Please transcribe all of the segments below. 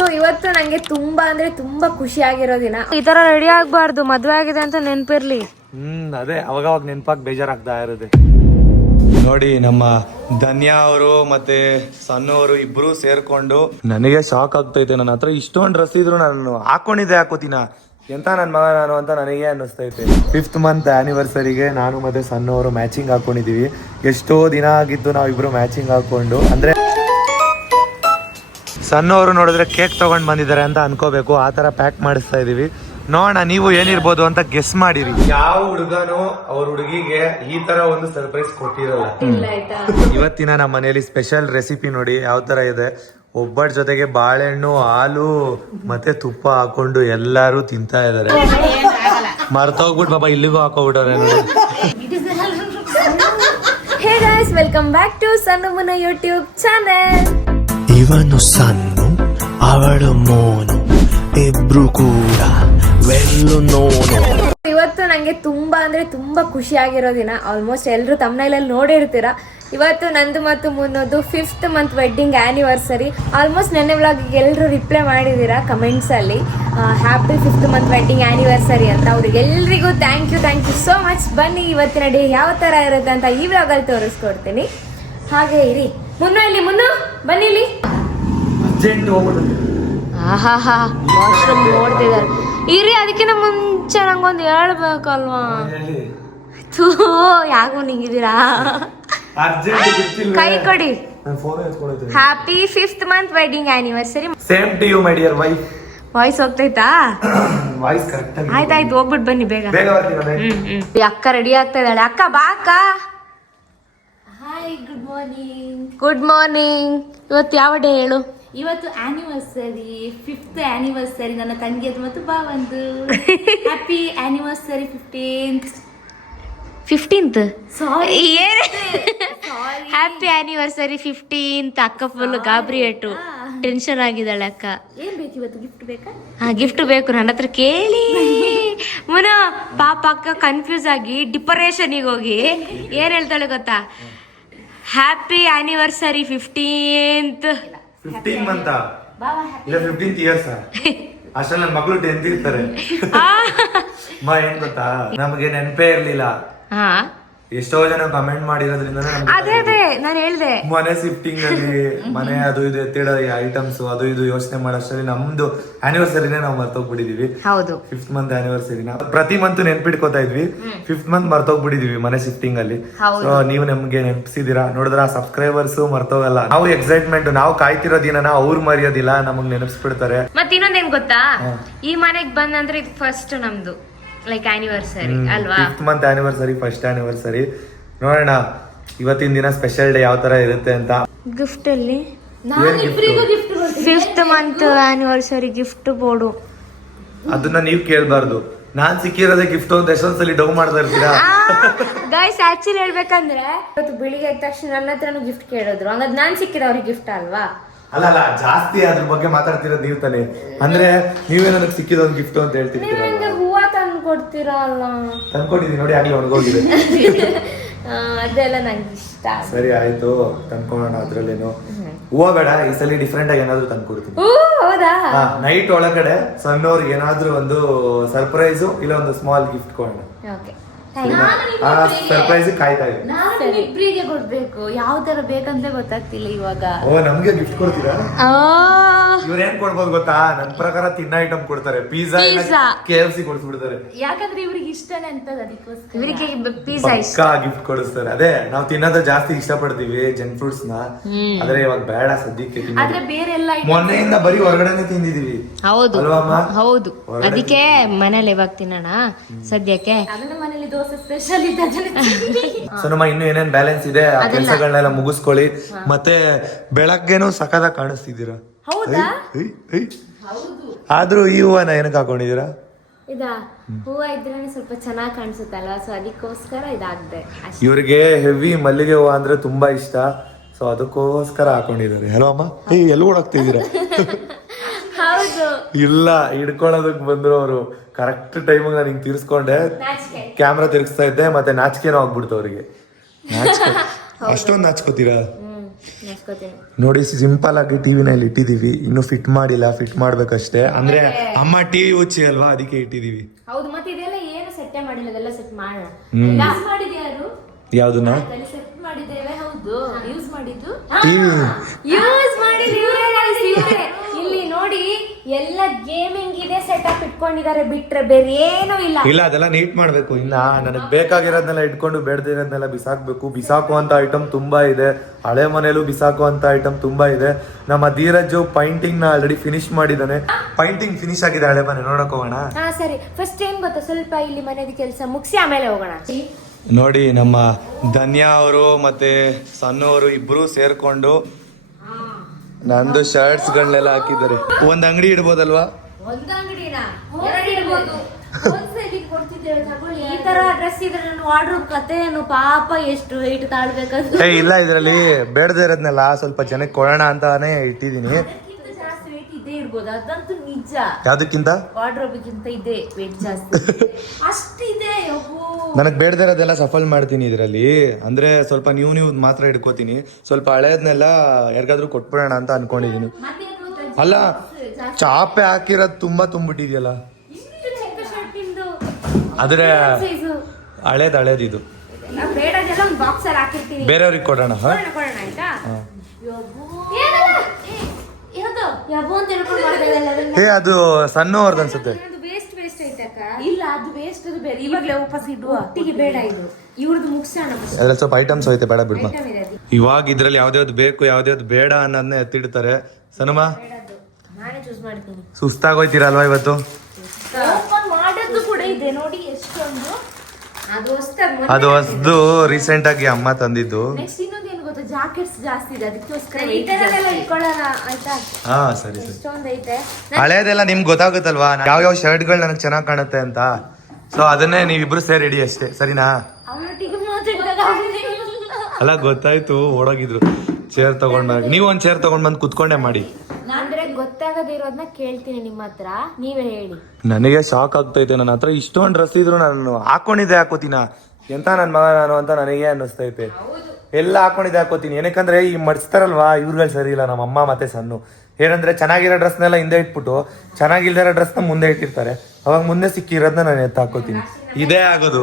So ಇವತ್ತು ನಂಗೆ ತುಂಬಾ ಅಂದ್ರೆ ತುಂಬಾ ಖುಷಿ ಆಗಿರೋ ದಿನ. ಈ ತರ ರೆಡಿ ಆಗ್ಬಾರ್ದು, ಮದ್ವೆ ಆಗಿದೆ ಅಂತ ನೆನ್ಪಿರ್ಲಿ. ಅದೇ ಅವಾಗ ನೆನ್ಪಾಗಿ ಬೇಜಾರಾಗ್ತಾ ಇರುತ್ತೆ. ನೋಡಿ ನಮ್ಮ ಧನ್ಯಾ ಅವರು ಮತ್ತೆ ಸಣ್ಣ ಅವರು ಇಬ್ರು ಸೇರ್ಕೊಂಡು ನನಗೆ ಶಾಕ್ ಆಗ್ತೈತೆ. ನನ್ನ ಹತ್ರ ಇಷ್ಟೊಂದು ಡ್ರೆಸ್ ಇದ್ರು ನಾನು ಹಾಕೊಂಡಿದ್ದೆ ಹಾಕೋತೀನ ಎಂತ ನನ್ನ ಮಗ ನಾನು ಅಂತ ನನಗೆ ಅನ್ನಿಸ್ತೈತೆ. 5th ಮಂತ್ ಆನಿವರ್ಸರಿಗೆ ನಾನು ಮತ್ತೆ ಸಣ್ಣವರು ಮ್ಯಾಚಿಂಗ್ ಹಾಕೊಂಡಿದೀವಿ. ಎಷ್ಟೋ ದಿನ ಆಗಿತ್ತು ನಾವಿಬ್ರು ಮ್ಯಾಚಿಂಗ್ ಹಾಕೊಂಡು. ಅಂದ್ರೆ ಸಣ್ಣವರು ನೋಡಿದ್ರೆ ಕೇಕ್ ತಗೊಂಡ್ ಬಂದಿದ್ದಾರೆ ಅಂತ ಅನ್ಕೋಬೇಕು, ಆ ತರ ಪ್ಯಾಕ್ ಮಾಡಿಸ್ತಾ ಇದೀವಿ. ನೋಡೋಣ ನೀವು ಏನಿರ್ಬೋದು ಅಂತ ಗೆಸ್ ಮಾಡಿರಿ. ಯಾವ ಹುಡುಗನು ಅವ್ರ ಹುಡುಗಿಗೆ ಈ ತರ ಒಂದು ಸರ್ಪ್ರೈಸ್ ಕೊಟ್ಟಿರಲ್ಲ. ಇವತ್ತಿನ ನಮ್ಮ ಮನೆಯಲ್ಲಿ ಸ್ಪೆಷಲ್ ರೆಸಿಪಿ ನೋಡಿ ಯಾವ ತರ ಇದೆ. ಒಬ್ಬರ ಜೊತೆಗೆ ಬಾಳೆಹಣ್ಣು, ಹಾಲು ಮತ್ತೆ ತುಪ್ಪ ಹಾಕೊಂಡು ಎಲ್ಲಾರು ತಿಂತಾ ಇದಾರೆ. ಮರ್ತೋಗ್ಬಿಟ್ಟು ಬಾಬಾ ಇಲ್ಲಿಗೂ ಹಾಕೋಬಿಟ್ಟವ್ರೆ ನೋಡಿ. Hey guys, welcome back to ಸಣ್ಣ ಮುನ್ನ ಯೂಟ್ಯೂಬ್ ಚಾನೆಲ್. ಇವನು ಸಣ್ಣ, ಅವಳು ಮೋನು, ಇಬ್ರು ಕೂಡ ವೆಲ್ಲು ನೋನು. ಇವತ್ತು ನಂಗೆ ತುಂಬಾ ಅಂದ್ರೆ ತುಂಬಾ ಖುಷಿ ಆಗಿರೋ ದಿನ. ಆಲ್ಮೋಸ್ಟ್ ಎಲ್ಲರೂ ತಮ್ಮನೇಲಲ್ಲಿ ನೋಡಿರ್ತೀರಾ. ಇವತ್ತು ನಂದು ಮತ್ತು ಮುನ್ನೋದು 5th month wedding anniversary. Almost ನೆನ್ನೆ ವ್ಲಾಗಿಗೆ ಎಲ್ಲರೂ ರಿಪ್ಲೈ ಮಾಡಿದ್ದೀರಾ ಕಮೆಂಟ್ಸ್ ಅಲ್ಲಿ, happy 5th month wedding anniversary ಅಂತ. ಅವ್ರಿಗೆ ಎಲ್ರಿಗೂ ಥ್ಯಾಂಕ್ ಯು ಸೋ ಮಚ್. ಬನ್ನಿ ಇವತ್ತಿನ ಡೇ ಯಾವ ತರ ಇರುತ್ತೆ ಅಂತ ಈ ವ್ಲಾಗಲ್ಲಿ ತೋರಿಸ್ಕೊಡ್ತೀನಿ. ಹಾಗೆ ಇರಿ. ಮುನ್ನು ಬನ್ನಿ ಇಲ್ಲಿ. ಆಹಾಹಾ, ವಾಶ್ರೂಮ್ ನೋಡ್ತಿದ್ದಾರೆ. ಇರಿ, ಅದಕ್ಕಿಂತ ಮುಂಚೆ ನಂಗೊಂದು ಹೇಳ್ಬೇಕಲ್ವಾ? ಥೂ, ಯಾಕೋ ನಿಂಗಿದ್ದೀರಾ? ಕೈ ಕೊಡಿ. Happy 5th month wedding anniversary. Same to you my dear wife. Voice ಹೋಗ್ತೈತಾ? ವಾಯ್ಸ್ ಕರೆಕ್ಟ್ ಆಗಿ. ಆಯ್ತಾಯ್ತು, ಹೋಗ್ಬಿಟ್ಟು ಬನ್ನಿ ಬೇಗ. ಈ ಅಕ್ಕ ರೆಡಿ ಆಗ್ತಾ ಇದ್ದಾಳೆ. ಅಕ್ಕ ಬಾ ಅಕ್ಕ. Hi, good morning. Good morning. ಇವತ್ತು ಯಾವ ಡೇ ಹೇಳು? ಇವತ್ತು ಆನಿವರ್ಸರಿ, 5th ಆನಿವರ್ಸರಿ ನನ್ನ ತಂಗಿಯದು ಮತ್ತು ಬಾವಂದು. Happy anniversary 15th. Sorry, happy anniversary 15th. ಅಕ್ಕ ಫುಲ್ ಗಾಬರಿ ಏಟು, ಟೆನ್ಷನ್ ಆಗಿದ್ದಾಳೆ ಅಕ್ಕ. ಏನ್ ಬೇಕು ಇವತ್ತು? ಗಿಫ್ಟ್ ಬೇಕಾ? ಹಾ, ಗಿಫ್ಟ್ ಬೇಕು. ನನ್ನ ಹತ್ರ ಕೇಳಿ. ಮುನ ಪಾಪ ಅಕ್ಕ ಕನ್ಫ್ಯೂಸ್ ಆಗಿ ಡಿಪರೇಷನ್ಗೆ ಹೋಗಿ ಏನ್ ಹೇಳ್ತಾಳೆ ಗೊತ್ತಾ? Happy anniversary 15th. 15 ಮಂತ್ ಇಲ್ಲ 15th ಇಯರ್ಸ್. ಅಷ್ಟರಲ್ಲಿ ನನ್ನ ಮಗಳು 10th ಇರ್ತಾರೆ. ಏನ್ ಗೊತ್ತಾ, ನಮಗೆ ನೆನಪೇ ಇರ್ಲಿಲ್ಲ. ಹಾ, ಎಷ್ಟೋ ಜನ ಕಮೆಂಟ್ ಮಾಡಿರೋದ್ರಿಂದ ಅದೇ ನಾನು ಹೇಳ್ದೆ, ಮನೆ ಶಿಫ್ಟಿಂಗ್ ಅಲ್ಲಿ ಮನೆ ಅದು ಇದು ಎತ್ತಿಡೋ ಐಟಮ್ಸ್ ಅದು ಇದು ಯೋಚನೆ ಮಾಡೋಷ್ಟರಲ್ಲಿ ನಮ್ದು ಆನಿವರ್ಸರಿನೇ ನಾವು ಮರ್ತೋಗ್ಬಿಟ್ಟಿದೀವಿ. ಹೌದು, 5th ಮಂತ್ ಆನಿವರ್ಸರಿನ ಪ್ರತಿ ಮಂತ್ ನೆನ್ಪಿಟ್ಕೋತಾ ಇದ್ವಿ. 5th ಮಂತ್ ಮರ್ತೋಗ್ಬಿಟ್ಟಿದೀವಿ ಮನೆ ಶಿಫ್ಟಿಂಗ್ ಅಲ್ಲಿ. ಸೊ ನೀವು ನಮ್ಗೆ ನೆನಪಿಸಿದೀರಾ ನೋಡಿದ್ರ, ಸಬ್ಸ್ಕ್ರೈಬರ್ಸ್ ಮರ್ತೋಗಲ್ಲ. ನಾವು ಎಕ್ಸೈಟ್ಮೆಂಟ್, ನಾವು ಕಾಯ್ತಿರೋ ದಿನನ ಅವ್ರು ಮರೆಯೋದಿಲ್ಲ, ನಮಗ್ ನೆನಪಿಸ್ಬಿಡ್ತಾರೆ. ಮತ್ ಇನ್ನೊಂದೇನ್ ಗೊತ್ತಾ, ಈ ಮನೆಗ್ ಬಂದಂದ್ರೆ ಇದು ಫಸ್ಟ್ ನಮ್ದು ಲೈಕ್ ಆನಿವರ್ಸರಿ ಅಲ್ವಾ? 5th month anniversary, first anniversary. ನೋಡೋಣ ಇವತ್ತಿನ ದಿನ ಸ್ಪೆಷಲ್ ಡೇ ಯಾವ ತರ ಇರುತ್ತೆ ಅಂತ. ಗಿಫ್ಟ್ ಅಲ್ಲಿ 5th month anniversary gift board. ಅದನ್ನ ನೀವ್ ಕೇಳ್ಬಾರ್ದು. ನಾನ್ ಸಿಕ್ಕಿರೋದೇ ಗಿಫ್ಟ್ ಅಂತ ಎಷ್ಟೊಂದ್ಸಲಿ ಡೌ ಮಾಡ್ತಾ ಇರ್ತೀರಾ. ಗೈಸ್ ಆಕ್ಚುಲಿ ಹೇಳ್ಬೇಕಂದ್ರೆ ಇವತ್ತು ಬೆಳಿಗ್ಗೆ ಎದ್ದ ತಕ್ಷಣ ನನ್ನ ಹತ್ರನು ಗಿಫ್ಟ್ ಕೇಳಿದ್ರು. ಹಂಗಾದ್ರೆ ನಾನ್ ಸಿಕ್ಕಿದ ಅವ್ರಿಗೆ ಗಿಫ್ಟ್ ಅಲ್ವಾ? ಅಲ್ಲ ಜಾಸ್ತಿ ಅದ್ರ ಬಗ್ಗೆ ಮಾತಾಡ್ತಿರೋದು ನೀವ್ ತಾನೆ. ಅಂದ್ರೆ ನೀವೇ ನನಗೆ ಸಿಕ್ಕಿದ ಒಂದು ಗಿಫ್ಟ್ ಅಂತ ಹೇಳ್ತಿರ್ತೀರ. ನಂಗೆ ಹೂವ ತಂದು ಕೊಡ್ತೀರಾ ಅಲ್ಲ? ತಂದ್ಕೊಂಡಿದೀನಿ ನೋಡಿ, ಆಗ್ಲಿ ಒಣಗೋಗಿದೆ. ಅದೆಲ್ಲ ನಂಗೆ ಇಷ್ಟ. ಸರಿ ಆಯ್ತು, ತಂದ್ಕೊಳ್ಳೋಣ. ಅದ್ರಲ್ಲೇನು ಹೂವ ಬೇಡ, ಈ ಸಲ ಡಿಫ್ರೆಂಟ್ ಆಗಿ ಏನಾದ್ರು ತಂದ್ಕೊಡ್ತೀನಿ. ಹೌದಾ? ನೈಟ್ ಒಳಗಡೆ ಸಣ್ಣವ್ರಿಗೆ ಏನಾದ್ರು ಒಂದು ಸರ್ಪ್ರೈಸ್ ಇಲ್ಲ ಒಂದು ಸ್ಮಾಲ್ ಗಿಫ್ಟ್ ಕೊಡೋಣ. ಓಕೆ, ಆ ಸರ್ಪ್ರೈಸ್ ಕಾಯ್ತಾ ಇದೆ. ನಾನು ಇಬ್ರಿಗೆ ಕೊಡ್ಬೇಕು. ಯಾವ ತರ ಬೇಕಂತ ಗೊತ್ತಾಗ್ತಿಲ್ಲ ಇವಾಗ. ಓ, ನಮ್ಗೆ ಗಿಫ್ಟ್ ಕೊಡ್ತೀರಾ? ಇವ್ರ ಏನ್ ಕೊಡ್ಬೋದು ಗೊತ್ತಾ? ನನ್ ಪ್ರಕಾರ ತಿನ್ನ ಐಟಮ್ ಕೊಡ್ತಾರೆ. Pizza, KFC ಕೊಡ್ಸ್ಬಿಡ್ತಾರೆ. ಯಾಕಂದ್ರೆ ಇವ್ರಿಗೆ ಇಷ್ಟನೇ ಅಂತದ, ಅದಕ್ಕೋಸ್ಕರ ಇವರಿಗೆ ಪಿಜ್ಜಾ ಇಷ್ಟ. ಗಿಫ್ಟ್ ಕೊಡಿಸ್ತಾರೆ. ಅದೇ ನಾವು ತಿನ್ನೋದು ಜಾಸ್ತಿ ಇಷ್ಟಪಡ್ತೀವಿ, ಜಂಕ್ ಫ್ರೂಟ್ಸ್ ನ. ಆದ್ರೆ ಇವಾಗ ಬೇಡ ಸದ್ಯಕ್ಕೆ. ಆದ್ರೆ ಬೇರೆ ಎಲ್ಲ ಮೊನ್ನೆಯಿಂದ ಬರೀ ಹೊರಗಡೆನೆ ತಿಂದಿದೀವಿ. ಹೌದು ಅಲ್ವಮ್ಮ? ಹೌದು, ಅದಕ್ಕೆ ಮನೇಲಿ ಇವಾಗ ತಿನ್ನೋಣ ಸದ್ಯಕ್ಕೆ. ಅದನ್ನ ಮನೇಲಿ ದೋಸೆ ಸ್ಪೆಷಲ್ ಇದೆ. ಸೊ ನಮ್ಮ ಇನ್ನು ಏನೇನ್ ಬ್ಯಾಲೆನ್ಸ್ ಇದೆ ಆ ಕೆಲಸಗಳನ್ನೆಲ್ಲ ಮುಗಿಸ್ಕೊಳ್ಳಿ. ಮತ್ತೆ ಬೆಳಗ್ಗೆನೂ ಸಖತ್ತಾಗಿ ಕಾಣಿಸ್ತಿದ್ದೀರಾ. ಹೌದಾ? ಆದ್ರೂ ಈ ಹೂವನ ಏನಕ್ಕೆ ಹಾಕೊಂಡಿದೀರಾ? ಇದಾ ಹೂವ ಇದ್ರೆ ಸ್ವಲ್ಪ ಚೆನ್ನಾಗಿ ಕಾಣಿಸುತ್ತಲ್ವಾ, ಸೊ ಅದಕ್ಕೋಸ್ಕರ ಇದಾಗ್ದೆ. ಇವ್ರಿಗೆ ಹೆವಿ ಮಲ್ಲಿಗೆ ಹೂವ ಅಂದ್ರೆ ತುಂಬಾ ಇಷ್ಟ. ಸೊ ಅದಕ್ಕೋಸ್ಕರ ಹಾಕೊಂಡಿದ್ದಾರೆ. ಹಲೋ ಅಮ್ಮ, ಎಲ್ಲಿ ಓಡಾಗ್ತಿದ್ದೀರಾ? ಹೌದು, ಇಲ್ಲ ಹಿಡ್ಕೊಳ್ಳೋದಕ್ ಬಂದ್ರು ಅವರು. ಕರೆಕ್ಟ್ ಟೈಮಿಗೆ ನಾನು ಹಿಂಗ್ ತಿರ್ಸ್ಕೊಂಡೆ, ಕ್ಯಾಮ್ರಾ ತಿರ್ಗಿಸ್ತಾ ಇದ್ದೆ, ಮತ್ತೆ ನಾಚಿಕೆನೂ ಆಗ್ಬಿಡ್ತು ಅವ್ರಿಗೆ. ಅಷ್ಟೊಂದು ನಾಚ್ಕೋತೀರಾ? ನೆಸ್ಕೋತೀನಿ. ನೋಡಿ ಸಿಂಪಲ್ ಆಗಿ ಟಿವಿನಲ್ಲಿ ಇಟ್ಟಿದೀವಿ, ಇನ್ನು ಫಿಟ್ ಮಾಡಿಲ್ಲ, ಫಿಟ್ ಮಾಡ್ಬೇಕಷ್ಟೇ. ಅಂದ್ರೆ ಅಮ್ಮ ಟಿವಿ ಹುಚ್ಚಿ ಅಲ್ವಾ, ಅದಕ್ಕೆ ಇಟ್ಟಿದೀವಿ. ಹೌದು, ಮತ್ತೆ ಇದೆಲ್ಲ ಏನು ಸೆಟ್ಟೇ ಮಾಡಿಲ್ಲ, ಅದೆಲ್ಲ ಸೆಟ್ ಮಾಡೋಣ. ಮಾಡಿದ್ಯಾರು ಯಾವ್ದನ್ನ ಸೆಟ್ ಮಾಡಿದ್ದೇವೆ. ಹೌದು, ಯೂಸ್ ಮಾಡಿದ್ದು ಟಿವಿ ಯೂಸ್ ಮಾಡಿದ್ದೀವಿ. ಇಲ್ಲಿ ನೋಡಿ ಎಲ್ಲ ಗೇಮಿಂಗ್ ಇದೆ ಸೆಟಪ್ ಇಟ್ಕೊಂಡಿದ್ದಾರೆ, ಬಿಟ್ರೆ ಬೇರೆ ಏನೂ ಇಲ್ಲ. ಇಲ್ಲ, ಅದೆಲ್ಲ ನೀಟ್ ಮಾಡ್ಬೇಕು. ಇನ್ನ ನನಗೆ ಬೇಕಾಗಿರೋದನ್ನೆಲ್ಲ ಇಟ್ಕೊಂಡು ಬೇಡದಿರೋದನ್ನೆಲ್ಲ ಬಿಸಾಕ್ಬೇಕು. ಬಿಸಾಕುವಂತ ಐಟಮ್ ತುಂಬಾ ಇದೆ, ಹಳೆ ಮನೇಲೂ ಬಿಸಾಕುವಂತ ಐಟಮ್ ತುಂಬಾ ಇದೆ. ನಮ್ಮ ಧೀರಜ್ ಪೈಂಟಿಂಗ್ ನ ಆಲ್ರೆಡಿ ಫಿನಿಶ್ ಮಾಡಿದಾನೆ. ಪೈಂಟಿಂಗ್ ಫಿನಿಶ್ ಆಗಿದೆ ಹಳೆ ಮನೆ, ನೋಡಕ್ ಹೋಗೋಣ. ಹಾ ಸರಿ, ಫಸ್ಟ್ ಏನ್ ಗೊತ್ತಾ, ಸ್ವಲ್ಪ ಇಲ್ಲಿ ಮನೆಯದ ಕೆಲಸ ಮುಗಿಸಿ ಆಮೇಲೆ ಹೋಗೋಣ. ನೋಡಿ, ನಮ್ಮ ಧನ್ಯಾ ಅವರು ಮತ್ತೆ ಸಣ್ಣವರು ಇಬ್ರು ಸೇರ್ಕೊಂಡು ನಂದು ಶರ್ಟ್ಸ್ ಗಳನ್ನೆಲ್ಲ ಹಾಕಿದ್ದಾರೆ. ಒಂದ್ ಅಂಗಡಿ ಇಡ್ಬೋದಲ್ವಾ? ಒಂದು ಅಂಗಡಿನ ಇಡ್ಬೋದು. ಕೊಡ್ತಿದ್ದೇವೆ, ತಗೊಳ್ಳಿ. ಈ ತರ ಡ್ರೆಸ್ ಇದ್ರೆ ನನ್ನ ವಾರ್ಡ್ರೋಬ್ ಕತೆ ಏನು ಪಾಪ, ಎಷ್ಟು ವೆಯ್ಟ್ ತಾಳ್ಬೇಕಂತ. ಇಲ್ಲ, ಇದ್ರಲ್ಲಿ ಬೇಡದೇ ಇರೋದ್ನೆಲ್ಲ ಸ್ವಲ್ಪ ಜನಕ್ಕೆ ಕೊಡೋಣ ಅಂತಾನೆ ಇಟ್ಟಿದೀನಿ. ಜಾಸ್ತಿ ವೆಯ್ಟ್ ಇದ್ದೇ ಇರ್ಬೋದು, ಅದಂತೂ ನಿಜ. ಯಾವ್ದಕ್ಕಿಂತ ವಾರ್ಡ್ರೋಬ್ಗಿಂತ ಇದೆ ವೆಯ್ಟ್ ಜಾಸ್ತಿ. ಅಷ್ಟಿದೆ. ನನಗ್ ಬೇಡದೇ ಇರೋದೆಲ್ಲ ಸಫಲ್ ಮಾಡ್ತೀನಿ ಇದ್ರಲ್ಲಿ. ಅಂದ್ರೆ ಸ್ವಲ್ಪ ನೀವು ಮಾತ್ರ ಇಟ್ಕೋತೀನಿ, ಸ್ವಲ್ಪ ಹಳೇದ್ನೆಲ್ಲ ಯಾರಿಗಾದ್ರೂ ಕೊಟ್ಬಿಡೋಣ ಅಂತ ಅನ್ಕೊಂಡಿದೀನಿ. ಅಲ್ಲ, ಚಾಪೆ ಹಾಕಿರೋದು ತುಂಬಾ ತುಂಬಿಟ್ಟಿದ್ಯಲ್ಲ, ಆದ್ರೆ ಹಳೇದ್ ಇದು ಬೇಡದೆಲ್ಲ ಒಂದು ಬಾಕ್ಸ್ ಅಲ್ಲಿ ಹಾಕಿರ್ತೀನಿ, ಬೇರೆಯವ್ರಿಗೆ ಕೊಡೋಣ. ಕೊಡೋಣ ಆಯ್ತಾ? ಯಾವೋ ಅಂತ ಹೇಳ್ಕೊಂಡು ಮಾಡ್ತಾ ಅದು ಸಣ್ಣವ್ರದ್ದು ಅನ್ಸುತ್ತೆ. ವೇಸ್ಟ್ ಐತಕ್ಕ. ಇಲ್ಲ, ಅದು ವೇಸ್ಟ್, ಅದು ಬೇರೆ. ಇವಾಗಲೇ ವಾಪಸ್ ಇಡುವ, ಒಟ್ಟಿಗೆ ಬೇಡ. ಇದು ಇವ್ರದ್ದು ಮುಗಿಸೋಣ. ಅದ್ರಲ್ಲಿ ಸ್ವಲ್ಪ ಐಟಮ್ಸ್ ಹೋಯ್ತೆ, ಬೇಡ ಬಿಡ್ಮ. ಇವಾಗ ಇದ್ರಲ್ಲಿ ಯಾವ್ದ್ಯಾವ್ದು ಬೇಕು ಯಾವ್ದ್ಯಾವ್ದು ಬೇಡ ಅನ್ನೋದನ್ನ ಎತ್ತಿಡ್ತಾರೆ. ಸನುಮ, ನಾನೇ ಚೂಸ್ ಮಾಡ್ತೀನಿ. ಸುಸ್ತಾಗೋಯ್ತೀರಲ್ವಾ ಇವತ್ತು? ಓಪನ್ ಮಾಡೋದು ಕೂಡ ಇದೆ ನೋಡಿ, ಎಷ್ಟೊಂದು. ಅದು ಹೊಸ್ದು ರೀಸೆಂಟ್ ಆಗಿ ಅಮ್ಮ ತಂದಿದ್ದು. ನೆಕ್ಸ್ಟ್ ಇನ್ನೊಂದು ಏನು ಗೊತ್ತಾ, ಜಾಕೆಟ್ಸ್ ಜಾಸ್ತಿ ಇದೆ, ಅದಕ್ಕೋಸ್ಕರ ಇಟ್ಕೊಳ್ಳೋಣ ಆಯ್ತಾ? ಹಾ ಸರಿ ಸರಿ. ಎಷ್ಟೊಂದು ಐತೆ. ಹಳೇದೆಲ್ಲ ನಿಮ್ಗೆ ಗೊತ್ತಾಗುತ್ತಲ್ವಾ, ಯಾವ್ಯಾವ ಶರ್ಟ್ಗಳು ನನಗೆ ಚೆನ್ನಾಗಿ ಕಾಣುತ್ತೆ ಅಂತ. ಸೊ ಅದನ್ನೇ ನೀವಿಬ್ರು ಸೇರಿ ಇಡಿ ಅಷ್ಟೇ, ಸರಿನಾ? ಅವನೊಟ್ಟಿಗೆ ಮಾತಾಡಿದಾಗ ಅಲ್ಲ, ಗೊತ್ತಾಯ್ತು, ಓಡೋಗಿದ್ರು. ಚೇರ್ ತಗೊಂಡ್ ನೀವು ಒಂದ್ ಚೇರ್ ತಗೊಂಡ್ ಬಂದು ಕುತ್ಕೊಂಡೆ ಮಾಡಿ. ಅಂದ್ರೆ ಗೊತ್ತಾಗದೇ ಇರೋದನ್ನ ಕೇಳ್ತೀನಿ ನಿಮ್ಮ ಹತ್ರ, ನೀವೇ ಹೇಳಿ. ನನಗೆ ಶಾಕ್ ಆಗ್ತೈತೆ, ನನ್ನ ಹತ್ರ ಇಷ್ಟೊಂದು ಡ್ರೆಸ್ ಇದ್ರು ನಾನು ಹಾಕೊಂಡಿದ್ದೆ ಹಾಕೋತೀನ, ಎಂತ ನನ್ ಮಗ ನಾನು ಅಂತ ನನಗೆ ಅನ್ನಿಸ್ತೈತೆ. ಎಲ್ಲ ಹಾಕೊಂಡಿದ್ದೆ ಹಾಕೋತೀನಿ. ಏನಕ್ಕಂದ್ರೆ ಈ ಮಡ್ಸ್ತಾರಲ್ವಾ, ಇವ್ರುಗಳು ಸರಿ ಇಲ್ಲ, ನಮ್ಮ ಅಮ್ಮ ಮತ್ತೆ ಸಣ್ಣ. ಏನಂದ್ರೆ ಚೆನ್ನಾಗಿರೋ ಡ್ರೆಸ್ನೆಲ್ಲ ಹಿಂದೆ ಇಟ್ಬಿಟ್ಟು ಚೆನ್ನಾಗಿಲ್ದಿರೋ ಡ್ರೆಸ್ನ ಮುಂದೆ ಇಟ್ಟಿರ್ತಾರೆ. ಅವಾಗ ಮುಂದೆ ಸಿಕ್ಕಿರೋದನ್ನ ನಾನು ಎತ್ತ ಹಾಕೋತೀನಿ. ಇದೇ ಆಗೋದು.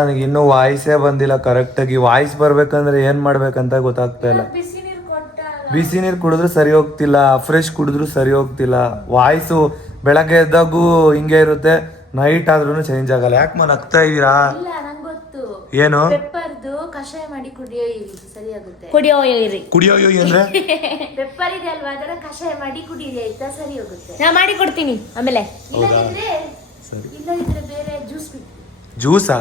ನನಗೆ ಇನ್ನೂ ವಾಯ್ಸೇ ಬಂದಿಲ್ಲ ಕರೆಕ್ಟ್ ಆಗಿ. ವಾಯ್ಸ್ ಬರ್ಬೇಕಂದ್ರೆ ಏನ್ ಮಾಡ್ಬೇಕಂತ ಗೊತ್ತಾಗ್ತಾ ಇಲ್ಲ. ಬಿಸಿ ನೀರು ಕುಡಿದ್ರು ಸರಿ ಹೋಗ್ತಿಲ್ಲ, ಫ್ರೆಶ್ ಕುಡಿದ್ರು ಸರಿ ಹೋಗ್ತಿಲ್ಲ. ವಾಯ್ಸು ಬೆಳಗ್ಗೆ ಎದ್ದಾಗೂ ಹಿಂಗೆ ಇರುತ್ತೆ, ನೈಟ್ ಆದ್ರೂ ಚೇಂಜ್ ಆಗಲ್ಲ. ಯಾಕೆ ನಗ್ತಾ ಇದೀರಾ? ಏನು ಪೆಪ್ಪರ್ದು ಕಷಾಯ ಮಾಡಿ ಕುಡಿಯೋ ಅಂದ್ರೆ ಪೆಪ್ಪರ್ ಇದೆ ಅಲ್ವಾ, ಅದರ ಕಷಾಯ ಮಾಡಿ ಕುಡಿಯಿರಿ ಆಯ್ತಾ, ಸರಿ ಹೋಗುತ್ತೆ. ನಾ ಮಾಡಿ ಕೊಡ್ತೀನಿ ಆಮೇಲೆ. ಇಲ್ಲದಿದ್ರೆ ಬೇರೆ ಜ್ಯೂಸಾ?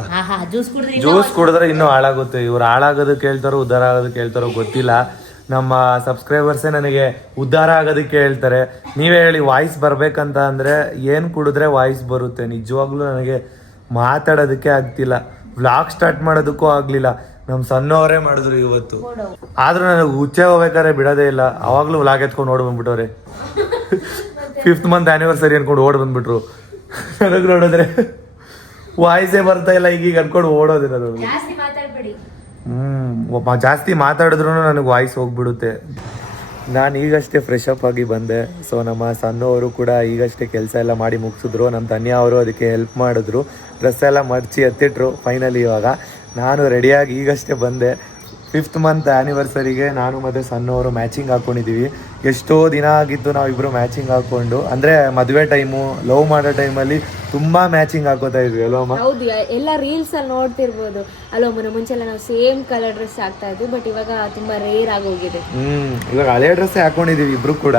ಜ್ಯೂಸ್ ಕುಡಿದ್ರೆ ಇನ್ನೂ ಹಾಳಾಗುತ್ತೆ. ಇವ್ರು ಹಾಳಾಗೋದಕ್ಕೆ ಹೇಳ್ತಾರೋ ಉದ್ಧಾರ ಆಗೋದಕ್ಕೆ ಹೇಳ್ತಾರೋ ಗೊತ್ತಿಲ್ಲ. ನಮ್ಮ ಸಬ್ಸ್ಕ್ರೈಬರ್ಸೇ ನನಗೆ ಉದ್ಧಾರ ಆಗೋದಕ್ಕೆ ಹೇಳ್ತಾರೆ. ನೀವೇ ಹೇಳಿ, ವಾಯ್ಸ್ ಬರ್ಬೇಕಂತ ಅಂದ್ರೆ ಏನ್ ಕುಡಿದ್ರೆ ವಾಯ್ಸ್ ಬರುತ್ತೆ? ನಿಜವಾಗ್ಲೂ ನನಗೆ ಮಾತಾಡೋದಕ್ಕೆ ಆಗ್ತಿಲ್ಲ, ವ್ಲಾಗ್ ಸ್ಟಾರ್ಟ್ ಮಾಡೋದಕ್ಕೂ ಆಗ್ಲಿಲ್ಲ. ನಮ್ಮ ಸಣ್ಣವರೇ ಮಾಡಿದ್ರು ಇವತ್ತು. ಆದ್ರೂ ನನಗೆ ಹುಚ್ಚೆ ಹೋಗ್ಬೇಕಾದ್ರೆ ಬಿಡೋದೇ ಇಲ್ಲ. ಅವಾಗ್ಲೂ ವ್ಲಾಗ್ ಎತ್ಕೊಂಡು ಓಡ್ ಬಂದ್ಬಿಟ್ಟವ್ರೆ. 5th month ಆನಿವರ್ಸರಿ ಅನ್ಕೊಂಡು ಓಡ್ ಬಂದ್ಬಿಟ್ರು. ನನಗೆ ನೋಡಿದ್ರೆ ವಾಯ್ಸೇ ಬರ್ತಾ ಇಲ್ಲ, ಈಗ ಅನ್ಕೊಂಡು ಓಡೋದಿರೋದು. ಜಾಸ್ತಿ ಮಾತಾಡಿದ್ರು ನನಗೆ ವಾಯ್ಸ್ ಹೋಗ್ಬಿಡುತ್ತೆ. ನಾನು ಈಗಷ್ಟೇ ಫ್ರೆಶ್ ಅಪ್ ಆಗಿ ಬಂದೆ. ಸೊ ನಮ್ಮ ಸಣ್ಣವರು ಕೂಡ ಈಗಷ್ಟೇ ಕೆಲಸ ಎಲ್ಲ ಮಾಡಿ ಮುಗಿಸಿದ್ರು. ನಮ್ಮ ಧನ್ಯಾ ಅವರು ಅದಕ್ಕೆ ಹೆಲ್ಪ್ ಮಾಡಿದ್ರು, ಡ್ರೆಸ್ ಎಲ್ಲ ಮಡಚಿ ಎತ್ತಿಟ್ರು. ಫೈನಲಿ ಇವಾಗ ನಾನು ರೆಡಿಯಾಗಿ ಈಗಷ್ಟೇ ಬಂದೆ. 5th month ಆ್ಯನಿವರ್ಸರಿಗೆ ನಾನು ಮತ್ತು ಸಣ್ಣವರು ಮ್ಯಾಚಿಂಗ್ ಹಾಕ್ಕೊಂಡಿದ್ದೀವಿ. ಎಷ್ಟೋ ದಿನ ಆಗಿತ್ತು ನಾವಿಬ್ಬರು ಮ್ಯಾಚಿಂಗ್ ಹಾಕ್ಕೊಂಡು. ಅಂದರೆ ಮದುವೆ ಟೈಮು, ಲವ್ ಮಾಡೋ ಟೈಮಲ್ಲಿ ತುಂಬ ಮ್ಯಾಚಿಂಗ್ ಹಾಕೋತಾ ಇದ್ವಿ ಅಲ್ವಮ್ಮ? ಹೌದು, ಎಲ್ಲ ರೀಲ್ಸ್ ಅಲ್ಲಿ ನೋಡ್ತಿರ್ಬೋದು ಅಲ್ವಮ್ಮನ. ಮುಂಚೆಲ್ಲ ನಾವು ಸೇಮ್ ಕಲರ್ ಡ್ರೆಸ್ ಹಾಕ್ತಾ ಇದ್ವಿ, ಬಟ್ ಇವಾಗ ತುಂಬ ರೇರ್ ಆಗೋಗಿದೆ. ಇವಾಗ ಹಳೆ ಡ್ರೆಸ್ಸೇ ಹಾಕೊಂಡಿದ್ದೀವಿ ಇಬ್ರು ಕೂಡ,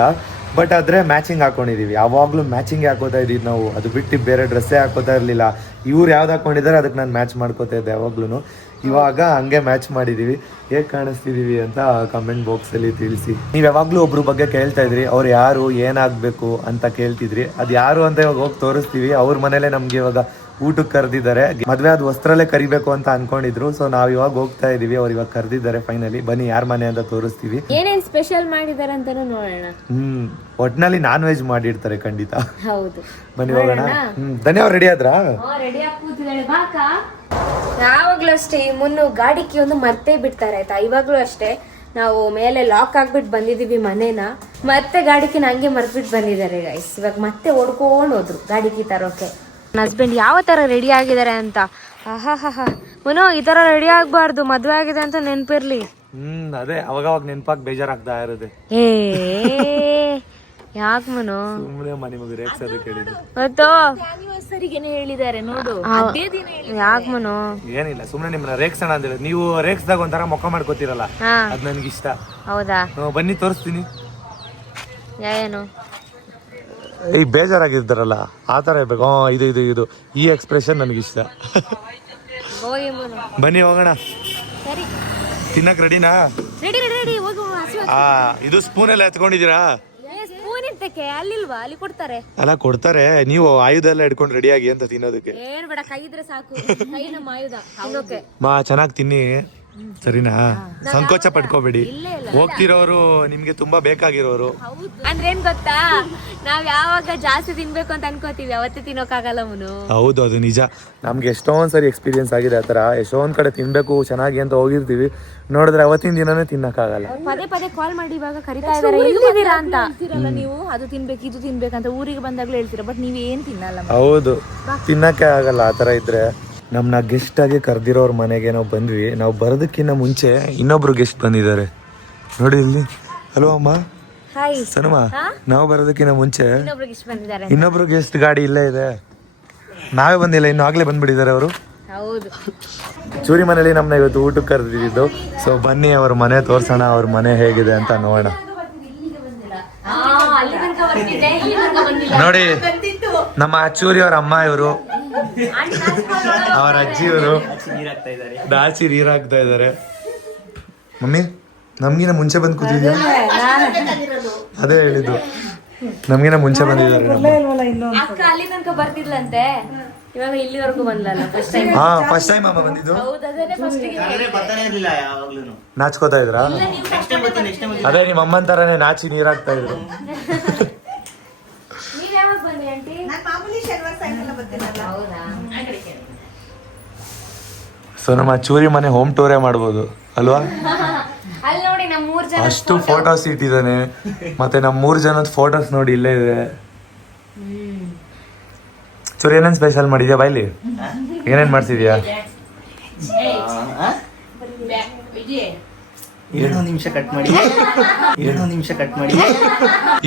ಬಟ್ ಆದರೆ ಮ್ಯಾಚಿಂಗ್ ಹಾಕೊಂಡಿದ್ದೀವಿ. ಯಾವಾಗಲೂ ಮ್ಯಾಚಿಂಗ್ ಹಾಕೋತಾ ಇದ್ದೀವಿ ನಾವು. ಅದು ಬಿಟ್ಟು ಬೇರೆ ಡ್ರೆಸ್ಸೇ ಹಾಕೋತಾ ಇರಲಿಲ್ಲ. ಇವ್ರು ಯಾವ್ದು ಹಾಕೊಂಡಿದ್ದಾರೆ ಅದಕ್ಕೆ ನಾನು ಮ್ಯಾಚ್ ಮಾಡ್ಕೋತಾ ಇದ್ದೆ ಯಾವಾಗ್ಲೂ. ಇವಾಗ ಹಂಗೆ ಮ್ಯಾಚ್ ಮಾಡಿದ್ದೀವಿ. ಹೇಗೆ ಕಾಣಿಸ್ತಿದ್ದೀವಿ ಅಂತ ಕಮೆಂಟ್ ಬಾಕ್ಸಲ್ಲಿ ತಿಳಿಸಿ. ನೀವು ಯಾವಾಗಲೂ ಒಬ್ರು ಬಗ್ಗೆ ಕೇಳ್ತಾ ಇದ್ರಿ, ಅವ್ರು ಯಾರು, ಏನಾಗಬೇಕು ಅಂತ ಕೇಳ್ತಿದ್ರಿ. ಅದು ಯಾರು ಅಂತ ಇವಾಗ ಹೋಗಿ ತೋರಿಸ್ತೀವಿ. ಅವ್ರ ಮನೇಲೆ ನಮಗೆ ಇವಾಗ ಊಟಕ್ಕೆ ಕರೆದಿದ್ದಾರೆ. ಮದ್ವೆ ಆದ ವಸ್ತ್ರಲ್ಲೇ ಕರಿಬೇಕು ಅಂತ ಅನ್ಕೊಂಡಿದ್ರು. ಸೊ ನಾವ್ ಇವಾಗ ಹೋಗ್ತಾ ಇದೀವಿ. ಅವ್ರು ಇವಾಗ ಕರೆದಿದ್ದಾರೆ. ಫೈನಲಿ ಬನ್ನಿ ಯಾರ ಮನೆ ಅಂತ ತೋರಿಸ್ತೀವಿ. ಏನೇನ್ ಸ್ಪೆಷಲ್ ಮಾಡಿದಾರೆ ಅಂತಾನು ನೋಡೋಣ. ಒಟ್ನಲ್ಲಿ ನಾನ್ ವೆಜ್ ಮಾಡಿರ್ತಾರೆ ಖಂಡಿತ. ಹೌದು, ಬನ್ನಿ ಹೋಗೋಣ. ಧನ್ಯ ಅವ್ರು ರೆಡಿ ಆದ್ರಾ? ರೆಡಿ ಆಗಿ ಕೂತಿದ್ದಾಳೆ. ಬಾಕಾ ಯಾವಾಗ್ಲೂ ಅಷ್ಟೇ ಈ ಮುನ್ನು ಗಾಡಿ ಕೀ ಒಂದು ಮರ್ತೇ ಬಿಡ್ತಾರೆ ಆಯ್ತಾ. ಇವಾಗ್ಲೂ ಅಷ್ಟೇ ನಾವು ಮೇಲೆ ಲಾಕ್ ಆಗ್ಬಿಟ್ಟು ಬಂದಿದೀವಿ ಮನೇನ, ಮತ್ತೆ ಗಾಡಿ ಕೀನ ಹಂಗೆ ಮರ್ತ್ಬಿಟ್ಟು ಬಂದಿದ್ದಾರೆ ಗೈಸ್. ಇವಾಗ ಮತ್ತೆ ಓಡ್ಕೊಂಡು ಹೋದ್ರು ಗಾಡಿ ಕೀ ತರೋಕೆ. ನನ್ನ ಹಸ್ಬೆಂಡ್ ಯಾವ ತರ ರೆಡಿ ಆಗಿದ್ದಾರೆ ಅಂತ. ಆಹಾಹಾ ಮುನು, ಈ ತರ ರೆಡಿ ಆಗ್ಬಾರ್ದು, ಮದ್ವೆ ಆಗಿದೆ ಅಂತ ನೆನ್ಪಿರ್ಲಿ. ಅದೇ ಅವಾಗ ನೆನ್ಪಾಗ್ ಬೇಜಾರಾಗ್ತಾ ಇರೋದೆ. ಏ ಯಾಕ ಮುನು ಸುಮ್ಮನೆ ನಿಮಗೆ ರೇಗ್ಸೋದು ಕೇಳಿದ್ದು. ಆನಿವರ್ಸರಿಗೆನೆ ಹೇಳಿದ್ದಾರೆ ನೋಡು. ಯಾಕ ಮುನು? ಏನಿಲ್ಲ, ಸುಮ್ನೆ ನಿಮ್ಮನ್ನ ರೇಗ್ಸೋಣ ಅಂತ ಹೇಳಿ. ನೀವು ರೇಗ್ಸ್ದಾಗ ಒಂಥರ ಮೊಕ್ಕ ಮಾಡ್ಕೋತಿರಲ್ಲ, ಅದ್ ನನ್ಗೆ ಇಷ್ಟ. ಹೌದಾ? ಬನ್ನಿ ತೋರಿಸ್ತೀನಿ. ಏನು ಈ ಬೇಜಾರಾಗಿದ್ದಾರಲ್ಲ ಆ ತರ ಇರ್ಬೇಕು. ಇದು ಇದು ಇದು ಈ ಎಕ್ಸ್ಪ್ರೆಷನ್ ನನಗಿಷ್ಟ. ಬನ್ನಿ ಹೋಗೋಣ. ತಿನ್ನಕ್ ರೆಡಿನಾ? ಇದು ಸ್ಪೂನ್ ಎಲ್ಲ ಎತ್ಕೊಂಡಿದ್ದೀರಾ? ಅಲ್ಲಿಲ್ವಾ? ಅಲ್ಲಿ ಕೊಡ್ತಾರೆ. ಅಲ್ಲ ಕೊಡ್ತಾರೆ, ನೀವು ಆಯುಧ ಎಲ್ಲ ಇಟ್ಕೊಂಡು ರೆಡಿ ಆಗಿ ಅಂತ ತಿನ್ನೋದಕ್ಕೆ. ಏನ್ ಬೇಡ, ಕೈ ಇದ್ರೆ ಸಾಕು. ಕೈ ನಮ್ಮ ಆಯುಧ. ಚೆನ್ನಾಗಿ ತಿನ್ನಿ, ಸರಿನಾ? ಸಂಕೋಚ ಪಡ್ಕೋಬೇಡಿ. ಹೋಗ್ತಿರೋರು ನಿಮ್ಗೆ ತುಂಬಾ ಬೇಕಾಗಿರೋರು. ಅಂದ್ರೆ ಏನ್ ಗೊತ್ತಾ, ನಾವ್ ಯಾವಾಗ ಜಾಸ್ತಿ ತಿನ್ಬೇಕು ಅಂತ ಅನ್ಕೋತೀವಿ ಅವತ್ತೇ ತಿನ್ನೋಕಾಗಲ್ಲ ಮುನು. ಹೌದು, ಅದು ನಿಜ. ನಮ್ಗೆ ಎಷ್ಟೊಂದ್ ಸರಿ ಎಕ್ಸ್ಪೀರಿಯನ್ಸ್ ಆಗಿದೆ ಆತರ. ಎಷ್ಟೊಂದ್ ಕಡೆ ತಿನ್ಬೇಕು ಚೆನ್ನಾಗಿ ಅಂತ ಹೋಗಿರ್ತೀವಿ, ನೋಡಿದ್ರೆ ಅವತ್ತಿನ ದಿನನೇ ತಿನ್ನಕ್ಕಾಗಲ್ಲ. ಪದೇ ಪದೇ ಕಾಲ್ ಮಾಡಿ ಇವಾಗ ಕರಿತಾ ಇದಾರೆ, ಎಲ್ಲಿದ್ದೀರಾ ಅಂತ. ನೀವು ಅದು ತಿನ್ಬೇಕು ಇದು ತಿನ್ಬೇಕಂತ ಊರಿಗೆ ಬಂದಾಗ್ಲೂ ಹೇಳ್ತೀರಾ, ಬಟ್ ನೀವ್ ಏನ್ ತಿನ್ನಲ್ಲ. ಹೌದು, ತಿನ್ನಕ್ಕೆ ಆಗಲ್ಲ ಆತರ ಇದ್ರೆ. ನಮ್ನ ಗೆಸ್ಟ್ ಆಗಿ ಕರ್ದಿರೋರ್ ಮನೆಗೆ ನಾವು ಬಂದ್ವಿ. ನಾವು ಬರೋದಕ್ಕಿಂತ ಮುಂಚೆ ಇನ್ನೊಬ್ರು ಗೆಸ್ಟ್ ಬಂದಿದ್ದಾರೆ ನೋಡಿ ಇಲ್ಲಿ. ಹಲೋ ಅಮ್ಮ. ಹಾಯ್ ಸನಮ್ಮ. ನಾವು ಬರೋದಕ್ಕಿಂತ ಮುಂಚೆ ಇನ್ನೊಬ್ರು ಗೆಸ್ಟ್ ಗಾಡಿ ಇಲ್ಲೇ ಇದೆ. ನಾವೇ ಬಂದಿಲ್ಲ, ಇನ್ನು ಆಗ್ಲೇ ಬಂದ್ಬಿಟ್ಟಿದ್ದಾರೆ ಅವರು. ಹೌದು, ಚೂರಿ ಮನೇಲಿ ನಮ್ನ ಇವತ್ತು ಊಟಕ್ಕೆ ಕರೆದಿದ್ದು. ಸೊ ಬನ್ನಿ ಅವ್ರ ಮನೆ ತೋರ್ಸೋಣ, ಅವ್ರ ಮನೆ ಹೇಗಿದೆ ಅಂತ ನೋಡೋಣ. ನೋಡಿ ನಮ್ಮ ಚೂರಿ ಅವ್ರ ಅಮ್ಮ ಇವರು, ಅವ್ರ ಅಜ್ಜಿ ಇವರು ದಾಚಿ ನೀರ್ ಹಾಕ್ತಾ ಇದಾರೆ. ಮಮ್ಮಿ ನಮ್ಗಿನ ಮುಂಚೆ ಬಂದ್ ಕೂತಿದ್ಯಾ? ಅದೇ ಹೇಳಿದ್ದು, ನಮ್ಗಿನ ಮುಂಚೆ ಬಂದಿದ್ದಾರೆ. ಅಕ್ಕ ಅಲ್ಲಿ ತನಕ ಬರ್ತಿದ್ಲಂತೆ, ಇವಾಗ ಇಲ್ಲಿವರೆಗೂ ಬಂದಲ್ಲ. ಫಸ್ಟ್ ಟೈಮ್ ಅಮ್ಮ ಬಂದಿದ್ದು. ನಾಚ್ಕೋತಾ ಇದ್ರಾ? ಅದೇ ನಿಮ್ಮ ಅಮ್ಮನ ತರಾನೇ ನಾಚಿ ನೀರ್ ಹಾಕ್ತಾ ಇದ್ರು. ನೀವ್ ಯಾವಾಗ ಬನ್ನಿ ಆಂಟಿ? ಹೌದಾ? ಸೊ ನಮ್ಮ ಚೂರಿ ಮನೆ ಹೋಮ್ ಟೂರೇ ಮಾಡ್ಬೋದು ಅಲ್ವಾ? ಅಲ್ಲಿ ನೋಡಿ ನಮ್ 3 ಜನ ಅಷ್ಟು ಫೋಟೋಸ್ ಇಟ್ಟಿದ್ದಾನೆ. ಮತ್ತೆ ನಮ್ 3 ಜನದ ಫೋಟೋಸ್ ನೋಡಿ ಇಲ್ಲೇ ಇದೆ. ಚೂರಿ ಏನೇನ್ ಸ್ಪೆಷಲ್ ಮಾಡಿದ್ಯಾ ಬಾಯ್ಲಿ? ಏನೇನ್ ಮಾಡ್ತಿದ್ಯಾ? ನಿಮಿಷ ಕಟ್ ಮಾಡಿ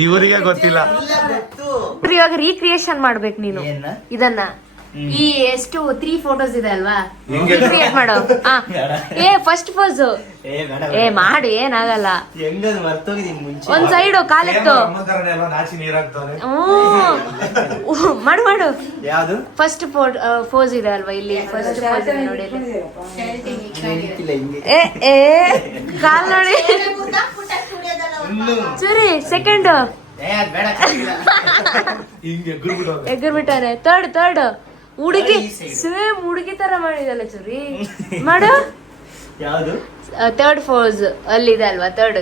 ಇವರಿಗೆ ಗೊತ್ತಿಲ್ಲ. ಇವಾಗ ರೀಕ್ರಿಯೇಷನ್ ಮಾಡ್ಬೇಕು ನೀನು ಇದನ್ನ. ಈ ಎಷ್ಟು 3 ಫೋಟೋಸ್ ಇದೆ ಅಲ್ವಾ, ಕ್ರಿಯೇಟ್ ಮಾಡೋ. ಫಸ್ಟ್ ಪೋಸ್ ಮಾಡು, ಏನಾಗಲ್ಲ. ಒಂದ್ ಸೈಡ್ ಕಾಲೆತ್ತು ಮಾಡು. ಫಸ್ಟ್ ಪೋಸ್ ಇದೆ ಅಲ್ವಾ ಇಲ್ಲಿ, ಫಸ್ಟ್ ಪೋಸ್ ಇದೆ ನೋಡಿ. ಕಾಲ್ ನೋಡಿ ಸರಿ. ಸೆಕೆಂಡ್ ಎಗ್ರು ಬಿಟ್ಟಾನೆ. ಥರ್ಡ್ ಹುಡುಗಿ, ಸೇಮ್ ಹುಡುಗಿ ತರ ಮಾಡಿದಲ್ಲ ಚೂರಿ. ಮಾಡು. ಥರ್ಡ್ ಫೋಸ್ ಅಲ್ಲಿದೆ ಅಲ್ವಾ, ಥರ್ಡ್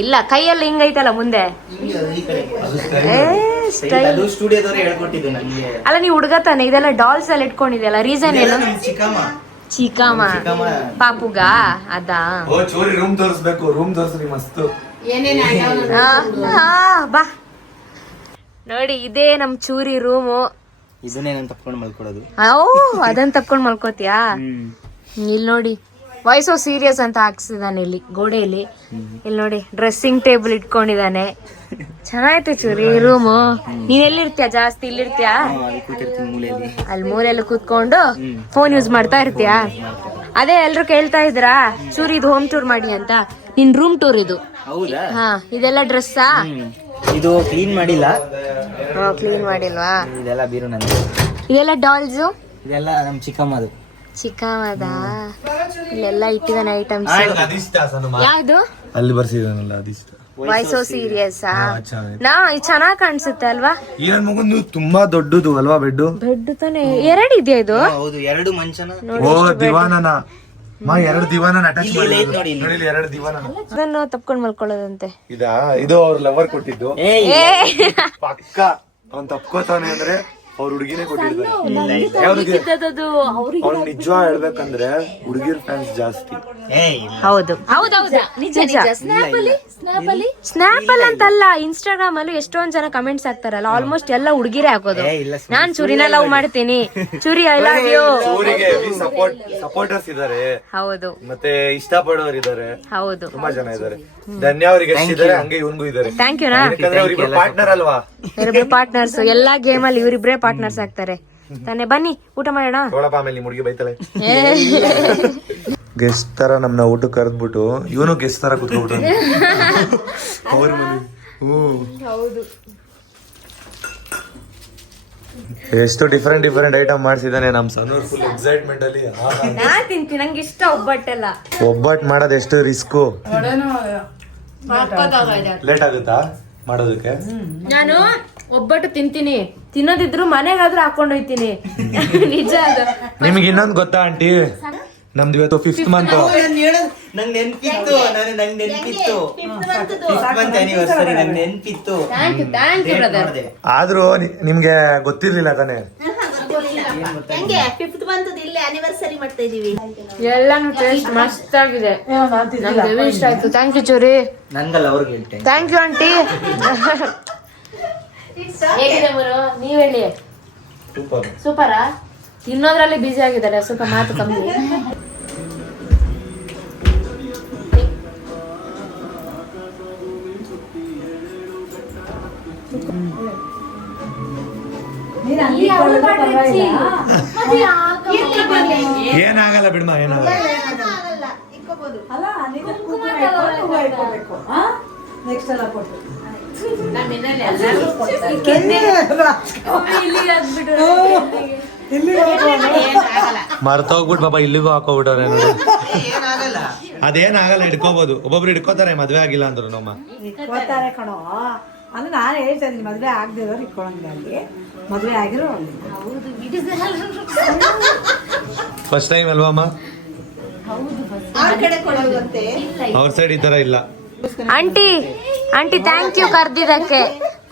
ಇಲ್ಲ, ಕೈಯಲ್ಲಿ ಹಿಂಗೈತಲ್ಲ ಮುಂದೆ. ಅಲ್ಲ ನೀ ಹುಡುಗ ತಾನೆ, ಇದೆಲ್ಲ ಡಾಲ್ಸ್ ಎಲ್ಲ ಇಟ್ಕೊಂಡಿದ್ಯಲ್ಲ, ರೀಸನ್ ಏನು? ಚಿಕ್ಕಮ್ಮ ಪಾಪುಗ ಅದಾ? ಚೋರಿ ರೂಮ್ ತೋರಿಸ್ಬೇಕು, ರೂಮ್ ತೋರಿಸ್ರಿ ಮಸ್ತ್. ಬಾ ನೋಡಿ, ಇದೇ ನಮ್ ಚೂರಿ ರೂಮು. ಇದನ್ನೇ ನಾನು ತಪ್ಕೊಂಡು ಮಲ್ಕೊಳ್ಳೋದು. ಅದನ್ನ ತಪ್ಕೊಂಡ್ ಮಲ್ಕೋತಿಯಾ? ಇಲ್ಲಿ ನೋಡಿ, ವಾಯ್ಸ್ ಆಫ್ ಸೀರಿಯಸ್ ಅಂತ ಹಾಕ್ಸಿದಾನೆ ಇಲ್ಲಿ ಗೋಡೆಯಲ್ಲಿ. ಇಲ್ಲಿ ನೋಡಿ ಡ್ರೆಸ್ಸಿಂಗ್ ಟೇಬಲ್ ಇಟ್ಕೊಂಡಿದ್ದಾನೆ. ಚೆನ್ನಾಗೈತೆ ಚೂರಿ ರೂಮು. ನೀನ್ ಎಲ್ಲಿರ್ತೀಯ ಜಾಸ್ತಿ? ಇಲ್ಲಿರ್ತೀಯಾ? ಅಲ್ಲಿ ಮೂಲೆಯಲ್ಲಿ ಕೂತ್ಕೊಂಡು ಫೋನ್ ಯೂಸ್ ಮಾಡ್ತಾ ಇರ್ತೀಯಾ? ಅದೇ ಎಲ್ರು ಕೇಳ್ತಾ ಇದ್ರಾ ಚೂರಿ ಇದು ಹೋಮ್ ಟೂರ್ ಮಾಡಿ ಅಂತ. ನಿನ್ ರೂಮ್ ಟೂರ್ ಇದು. ಹಾ, ಇದೆಲ್ಲ ಡ್ರೆಸ್ಸಾ? ಇದು ಕ್ಲೀನ್ ಮಾಡಿಲ್ಲ. ಕ್ಲೀನ್ ಮಾಡಿಲ್ವಾ? ಇದೆಲ್ಲ ಬೀರು ನಂದು. ಇದೆಲ್ಲ ಡಾಲ್ಸ್. ಇದೆಲ್ಲ ನಮ್ ಚಿಕ್ಕಮ್ಮದು. ಚಿಕ್ಕವದ ಇಲ್ಲೆಲ್ಲ ಇಟ್ಟಿದ್ದಾನೆ ಐಟಮ್ಸ್. ಅದಿಷ್ಟ ಸನುಮ, ಯಾವ್ದು ಅಲ್ಲಿ ಬರ್ಸಿದಾನಲ್ಲ ಅದಿಷ್ಟ. ವೈ ಸೋ ಸೀರಿಯಸ್ ನಾ ಚೆನ್ನಾಗ್ ಕಾಣಿಸುತ್ತೆ ಅಲ್ವಾ? ಈ ನನ್ ಮಗಂದು ತುಂಬಾ ದೊಡ್ಡದು ಅಲ್ವಾ ಬೆಡ್? ಬೆಡ್ ತಾನೆ ಎರಡು ಇದೆಯಾ ಇದು? ಹೌದು, 2 ಮಂಚನ. ಓ ದಿವಾನನ ಮಾ 2 ದಿವಾನ ಅಟ್ಯಾಚ್ ಮಾಡಿ ನೋಡಿ ನೋಡಿ, 2 ದಿವಾನ. ಅದನ್ನು ತಪ್ಕೊಂಡ್ ಮಲ್ಕೊಳ್ಳೋದಂತೆ. ಇದು ಅವ್ರ ಲವರ್ ಕೊಟ್ಟಿದ್ದು ಪಕ್ಕ. ಅವ್ನ್ ತಪ್ಕೋತಾನೆ ಅಂದ್ರೆ ಅವ್ರ ಹುಡುಗಿನೇ ಕೊಟ್ಟಿರ್ತಾರೆ. ಅವ್ರು ನಿಜ ಹೇಳ್ಬೇಕಂದ್ರೆ ಹುಡುಗಿರ್ ಫ್ಯಾನ್ಸ್ ಜಾಸ್ತಿ. ಹೌದು ಹೌದೌದು ನಿಜ ಸ್ನ್ಯಾಪ್ ಅಲ್ಲಿ ಅಂತಲ್ಲ, ಇನ್ಸ್ಟಾಗ್ರಾಮ್ ಅಲ್ಲೂ ಎಷ್ಟೊಂದ್ ಜನ ಕಮೆಂಟ್ಸ್ ಹಾಕ್ತಾರಲ್ಲ, ಆಲ್ಮೋಸ್ಟ್ ಎಲ್ಲ ಹುಡುಗಿರೇ ಹಾಕೋದು. ನಾನ್ ಚೂರಿನ ಲವ್ ಮಾಡ್ತೀನಿ, ಚೂರಿ ಐ ಲವ್ ಯು. ಊರಿಗೆ ಸಪೋರ್ಟರ್ಸ್ ಇದಾರೆ, ಹೌದು ಮತ್ತೆ ಇಷ್ಟಪಡೋರು ಇದಾರೆ, ಹೌದು ತುಂಬಾ ಜನ ಇದಾರೆ. ಧನ್ಯ ಅವ್ರಿಗೆ ಎಷ್ಟಿದ್ದಾರೆ ಹಂಗೆ ಇವನ್ಗೂ ಇದಾರೆ. ಥ್ಯಾಂಕ್ ಯು ನಾ. ಯಾಕಂದ್ರೆ ಅವ್ರಿಬ್ರು ಪಾರ್ಟ್ನರ್ ಅಲ್ವಾ? ಇವರಿಬ್ರು ಪಾರ್ಟ್ನರ್ಸ್, ಎಲ್ಲಾ ಗೇಮ್ ಅಲ್ಲಿ ಇವರಿಬ್ರೇ ಪಾರ್ಟ್ನರ್ಸ್ ಆಗ್ತಾರೆ ತಾನೆ. ಬನ್ನಿ ಊಟ ಮಾಡೋಣ. ತೋಳಪ್ಪ, ಆಮೇಲೆ ನಿಮ್ ಹುಡುಗಿ ಬೈತಾಳೆ. ಗೆಸ್ಟ್ ತರ ನಮ್ನ ಊಟಕ್ಕೆ ಕರೆದ್ಬಿಟ್ಟು ಇವನು ಗೆಸ್ಟ್ ತರ ಕುತ್ಕೊಬಿಟ್ಟು ಅವ್ರ ಮನೆ. ಎಷ್ಟು ಡಿಫರೆಂಟ್ ಐಟಮ್ ಮಾಡ್ಸಿದಾನೆ ನಮ್ ಸನೂರ್. ಫುಲ್ ಎಕ್ಸೈಟ್ಮೆಂಟ್ ಅಲ್ಲಿ. ನಾ ತಿಂತೀನಿ, ನಂಗೆ ಇಷ್ಟ ಒಬ್ಬಟ್ಟೆಲ್ಲ. ಒಬ್ಬಟ್ಟು ಮಾಡೋದು ಎಷ್ಟು ರಿಸ್ಕು. ಲೇಟ್ ಆಗುತ್ತಾ ಮಾಡೋದಕ್ಕೆ? ನಾನು ಒಬ್ಬಟ್ಟು ತಿಂತೀನಿ, ತಿನ್ನೋದಿದ್ರು ಮನೆಗಾದ್ರೂ ಹಾಕೊಂಡ್ ಹೋಯ್ತೀನಿ. ನಿಜ ಅದು. ನಿಮ್ಗೆ ಇನ್ನೊಂದು ಗೊತ್ತಾ ಆಂಟಿ, ನಮ್ದು ಇವತ್ತು 5th ಮಂತ್. ನಂಗೆ ನೆನ್ಪಿತ್ತು, ಆನಿವರ್ಸರಿ ನಂಗೆ ನೆನ್ಪಿತ್ತು. ಆದ್ರೂ ನಿಮ್ಗೆ ಗೊತ್ತಿರ್ಲಿಲ್ಲ ತಾನೆ? ಎಲ್ಲಾನು ಟೇಸ್ಟ್ ಮಸ್ತ್ ಆಗಿದೆ, ನಂಗೆ ಇಷ್ಟ ಆಯ್ತು. ಥ್ಯಾಂಕ್ ಯು ಚೂರಿ. ನಂಗಲ್ಲ ಅವ್ರಿಗೆ ಹೇಳ್ತೇನೆ. Thank you aunty. ಹೇಗಿದೆ ಮರು, ನೀವ್ ಹೇಳಿ. ಸೂಪರಾ? ತಿನ್ನೋದ್ರಲ್ಲಿ ಬಿಸಿ ಆಗಿದ್ದಾರೆ, ಸ್ವಲ್ಪ ಮಾತು ಕಮ್ಮಿ. ಏನಾಗಲ್ಲ ಬಿಡ್ಮ, ಏನಾಗಲ್ಲ. ಮರ್ತೋಗ್ಬಿಟ್ಟು ಬಾಬಾ ಇಲ್ಲಿಗೂ ಹಾಕೋಬಿಟ್ಟವ್ರೆ ನೋಡಿ. ಅದೇನಾಗಲ್ಲ, ಹಿಡ್ಕೋಬಹುದು. ಒಬ್ಬೊಬ್ರು ಹಿಡ್ಕೋತಾರೆ, ಮದ್ವೆ ಆಗಿಲ್ಲ ಅಂದ್ರು ನಮ್ಮ. ಗೊತ್ತಾರೆ ಕಣೋ, ಅಂದ್ರೆ ನಾನು ಹೇಳ್ತಾ ಇದ್ದೀನಿ, ಮದ್ವೆ ಆಗದಿರೋರು ಇಟ್ಕೊಳಂಗಿಲ್ಲ, ಅಲ್ಲಿ ಮದ್ವೆ ಆಗಿರೋ ಫಸ್ಟ್ ಟೈಮ್ ಅಲ್ವಮ್ಮ ಅವ್ರ ಸೈಡ್ ಈ ತರ ಇಲ್ಲ. ಆಂಟಿ ಆಂಟಿ ಥ್ಯಾಂಕ್ ಯು ಕರ್ದಿದ್ದಕ್ಕೆ,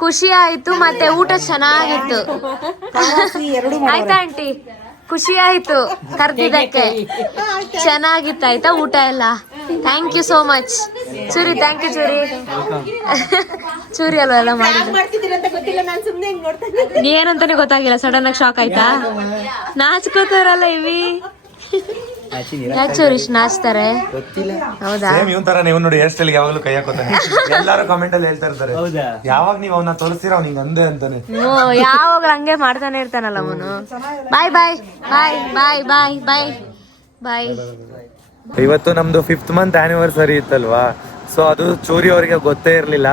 ಖುಷಿ ಆಯ್ತು, ಮತ್ತೆ ಊಟ ಚೆನ್ನಾಗಿತ್ತು. ಆಯ್ತಾ ಆಂಟಿ? ಖುಷಿ ಆಯ್ತು ಕರ್ದಿದ್ದಕ್ಕೆ, ಚೆನ್ನಾಗಿತ್ತು ಆಯ್ತಾ ಊಟ ಎಲ್ಲ? ಥ್ಯಾಂಕ್ ಯು ಸೋ ಮಚ್ ಚೂರಿ. ಥ್ಯಾಂಕ್ ಯು ಚೂರಿ. ಚೂರಿ ಅಲ್ವಾ ಎಲ್ಲ ಮಾಡಿದ್ದು? ಏನಂತಾನೆ ಗೊತ್ತಾಗಿಲ್ಲ, ಸಡನ್ ಆಗಿ ಶಾಕ್ ಆಯ್ತಾ? ನಾಚ್ಕೋತಾರಲ್ಲ ಇವಿ. ಯಾಕೆ ಚೂರಿ ಇಷ್ಟು ನಾಚ್ತಾರೆ? ಹೌದಾ? ಇವ್ ತರ ನೀವು ನೋಡಿ, ಹೇರ್ ಸ್ಟೈಲ್ ಯಾವಾಗ್ಲೂ ಕೈ ಹಾಕೋತಾನೆ. ಎಲ್ಲಾರು ಕಾಮೆಂಟ್ ಅಲ್ಲಿ ಹೇಳ್ತಾ ಇರ್ತಾರೆ, ಯಾವಾಗ ನೀವ್ ಅವನ್ನ ತೋರಿಸ್ತೀರ ಅವ್ನ ಹಿಂಗ್ ಅಂದೆ ಅಂತಾನೆ. ಯಾವಾಗ ಹಂಗೆ ಮಾಡ್ತಾನೆ ಇರ್ತಾನಲ್ಲ ಅವನು. ಬಾಯ್ ಬಾಯ್ ಬಾಯ್ ಬಾಯ್ ಬಾಯ್ ಬಾಯ್ ಬಾಯ್. ಇವತ್ತು ನಮ್ದು 5th ಮಂತ್ ಆನಿವರ್ಸರಿ ಇತ್ತಲ್ವಾ, ಸೊ ಅದು ಚೂರಿ ಅವರಿಗೆ ಗೊತ್ತೇ ಇರ್ಲಿಲ್ಲ,